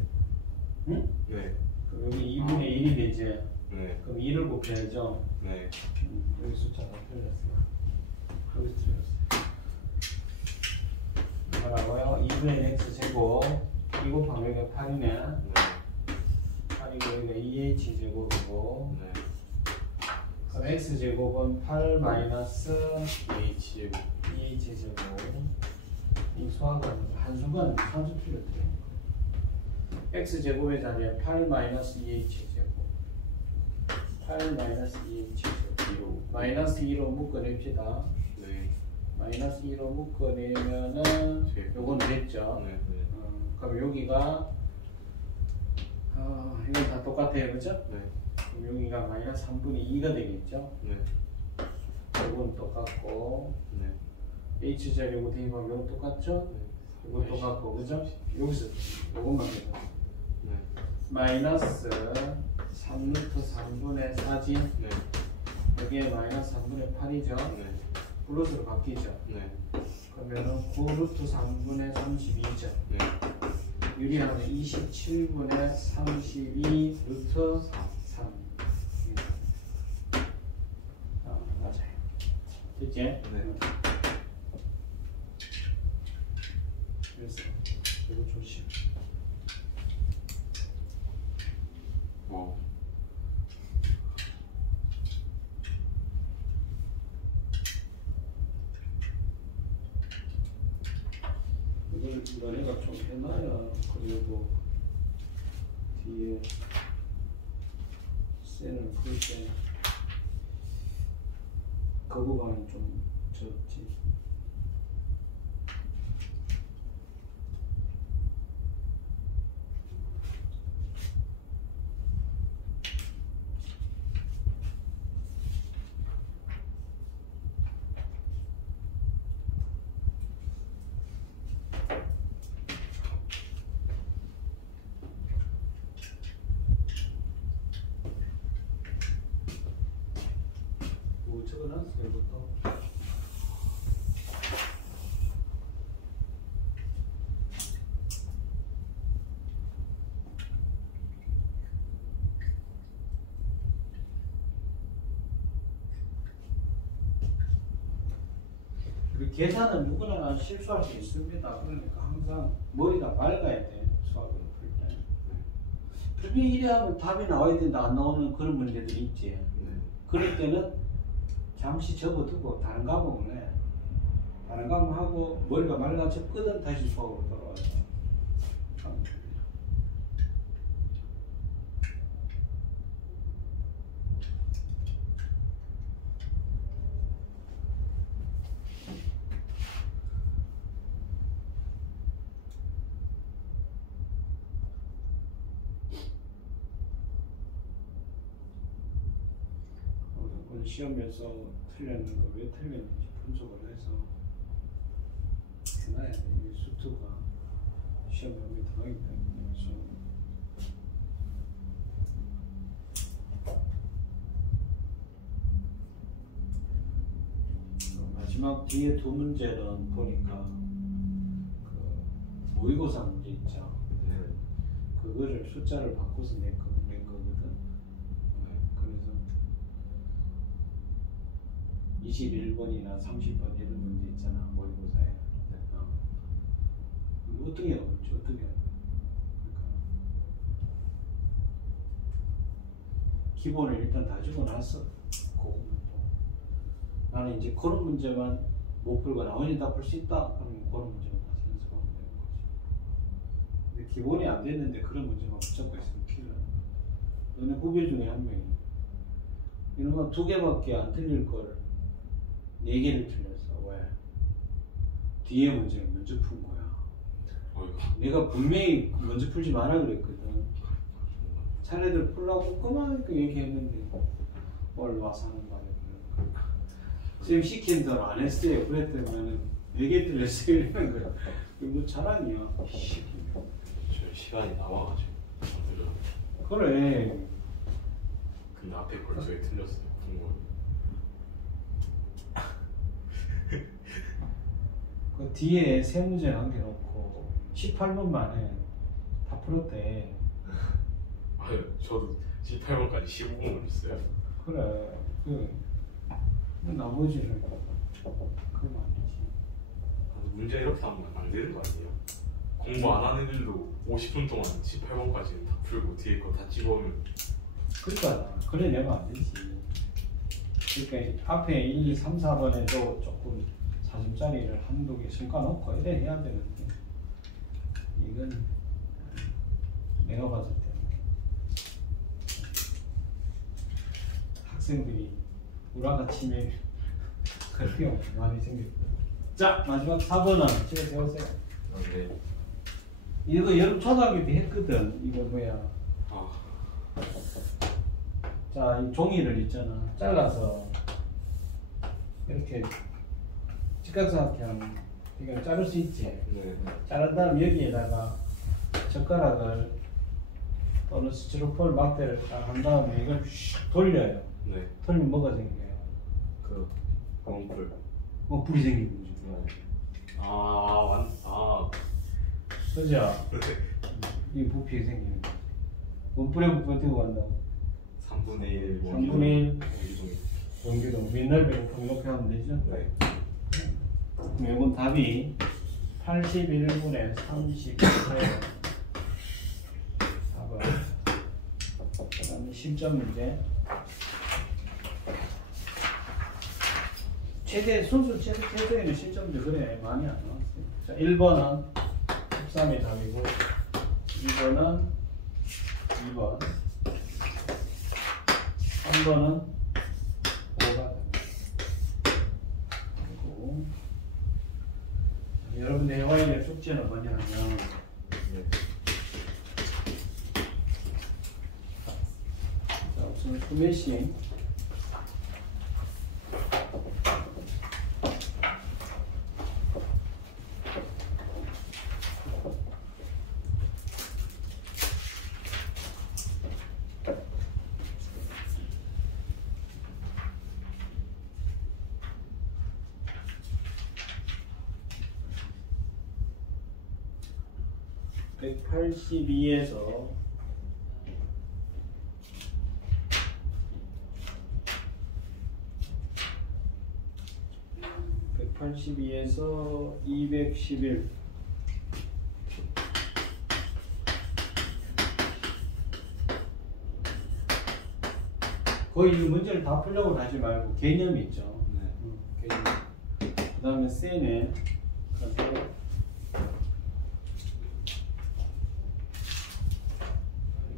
응? 네. 그럼 여기 2분의 1이 되지. 네. 그럼 2를 곱해야죠. 네. 여기 숫자가 틀렸어. 여기 틀렸어. 뭐라고요? 2분의 x 제곱 2 곱하면 여기가 8이네. 네. 8이고 여기가 2h 제곱이고 네. 그럼 x 제곱은 8 마이너스 H 제곱. 2h 제곱 이 수학은 한수건 산수 틀렸대요. x 제곱의 자리에 8 마이너스 2h 제곱 8 마이너스 2h 제곱 마이너스 2로 묶어냅시다. 네. 마이너스 2로 묶어내면은 요건 됐죠. 네. 네. 그럼 여기가 이건 다 똑같아요, 그죠? 네. 그럼 여기가 마이너스 3분의 2가 되겠죠? 네. 이건 똑같고 네. h 자리고 대입하면 이건 똑같죠? 이건 똑같고 그죠? 여기서 요것만 되죠. 네. 마이너스 3루트 3분의 4지 네. 여기에 마이너스 3분의 8이죠? 네. 플러스로 바뀌죠? 네. 그러면은 9루트 3분의 32죠? 네. 유리하면 27분의 32 루트 3 맞아요. 됐지? 네. 그래서 이거 조심. 와. 이걸 너네가 좀 해놔야 그리고 뒤에 셀을 풀때 거부감이 좀 적지. 뭐 적어놨어요, 이것도. 그 계산은 누구나 실수할 수 있습니다. 그러니까 항상 머리가 맑아야 돼, 수학을 풀 때. 분명히 이래 하면 답이 나와야 된다, 안 나오는 그런 문제들이 있지. 네. 그럴 때는 잠시 접어두고 다른 과목을 해. 다른 과목 하고 머리가 맑아졌거든 다시 수학으로 돌아와야 돼. 오늘 시험에서 틀렸는 거 왜 틀렸는지 분석을 해서 해놔야 돼. 이 수트가 시험에 오게 들어가기 때문에 좀 마지막 뒤에 두 문제는 보니까 그 모의고사 문제 있죠. 네. 그거를 숫자를 바꿔서 낸 거거든. 그래서 21번이나 30번 이런 문제 있잖아 모의고사에. 어떻게 어렵지? 어떻게 그러니까 기본을 일단 다 주고 났어. 나는 이제 그런 문제만 못 풀고 나머지 다 풀 수 있다. 그러면 그런 문제만 다시 연습하면 되는 거지. 근데 기본이 안 됐는데 그런 문제만 붙잡고 있으면 큰일 나. 너네 후배 중에 한 명이 이런 거 2개밖에 안 틀릴 걸 4개를 틀렸어. 왜? 뒤에 문제를 먼저 푼 거야. 내가 분명히 먼저 풀지 마라 그랬거든. 차례들 풀라고 그만하니까 얘기했는데 뭘 와서 하는 말이야. 선생님 시킨 대로 안 했어요. 그랬더니 4개 틀렸어요 이러는 거야. 뭐 자랑이야. 저 시간이 남아가지고 그래. 근데 앞에 걸 저희 틀렸어요. 궁금해. 그 뒤에 세 문제 남겨놓고 18분 만에 다 풀었대. 아유, 저도 18번까지 15분 걸렸어요. 그래. 나머지는 그러면 안 되지. 문제 이렇게 하면 안 되는 거 아니에요? 공부 안 하는 애들도 50분 동안 18번까지는 다 풀고 뒤에 거 다 집어오면. 그러니까 그래 내면 안 되지. 그러니까 앞에 1, 2, 3, 4번에도 조금 4점짜리를 한두 개 sul까 놓고 이래 해야 되는데 이건 내가 봤을 때 학생들이 우라가 치면 그렇게 많이 생겼고. 자 마지막 4번은 집에 세우세요. 네. 이거 여름 초등학교 때 했거든. 이거 뭐야? 자, 이 종이를 있잖아. 잘라서 이렇게 직각삼각형 이걸 자를 수 있지. 네. 자른 다음 여기에다가 젓가락을 또는 스티로폼 막대를 딱 한 다음에 이걸 슉 돌려요. 네. 돌리면 뭐가 생겨요? 그 원뿔. 뭐 불이 생기는 거죠. 그죠? 이 부피가 생기는 거지. 원뿔에 부피 어떻게 간다? 3분의 1 3분의 1 원기둥. 원기둥 윗넓이를 폭 하면 되죠? 네. 그럼 이건 답이 81분의 38. 4번. 그 다음에 10점 문제. 최소에는 10점인데 그래 많이 안 나왔어요. 자, 1번은 13이 답이고 2번은 2번 3번은 5가 답입니다. 그리고 여러분들 해와야 될 숙제는 뭐냐면 네. 자, 우선 수매식 182에서 211 거의 이 문제를 다 풀려고 하지 말고 개념이 있죠. 네. 개념. 그 다음에 세네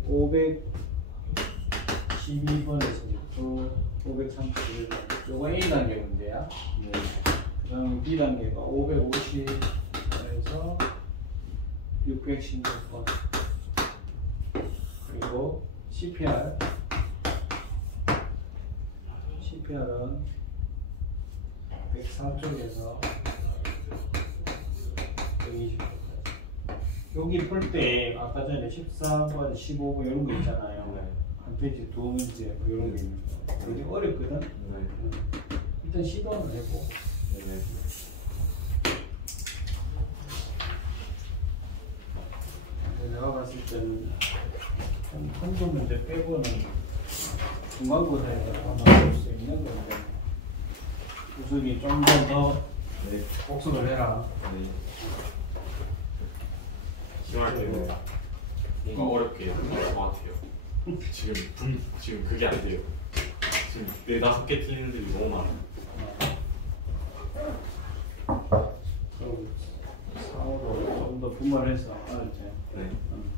512번에서부터 531번 요거 A단계 문제야. 네. 그 다음에 B단계가 550에서 616번 그리고 CPR은 104쪽에서 120번 여기 풀 때 아까 전에 13번, 15번 이런 거 있잖아요. 한 페이지 두 문제 뭐 이런 거 있는 거 되게 어렵거든. 네. 일단 시도는 해보. 네. 내가 봤을 때는 한두 문제 빼고는 중간고사에서 아마 볼 수 있는 건데 우석이 좀 더 네. 복습을 해라. 네. 기말 때는 뭔가 어렵게 할 것 같아요. 지금 그게 안 돼요. 지금 4-5개 틀리는 들이 너무 많아요. 그럼 사고로 좀 더 분발해서 알았지? 네. 응.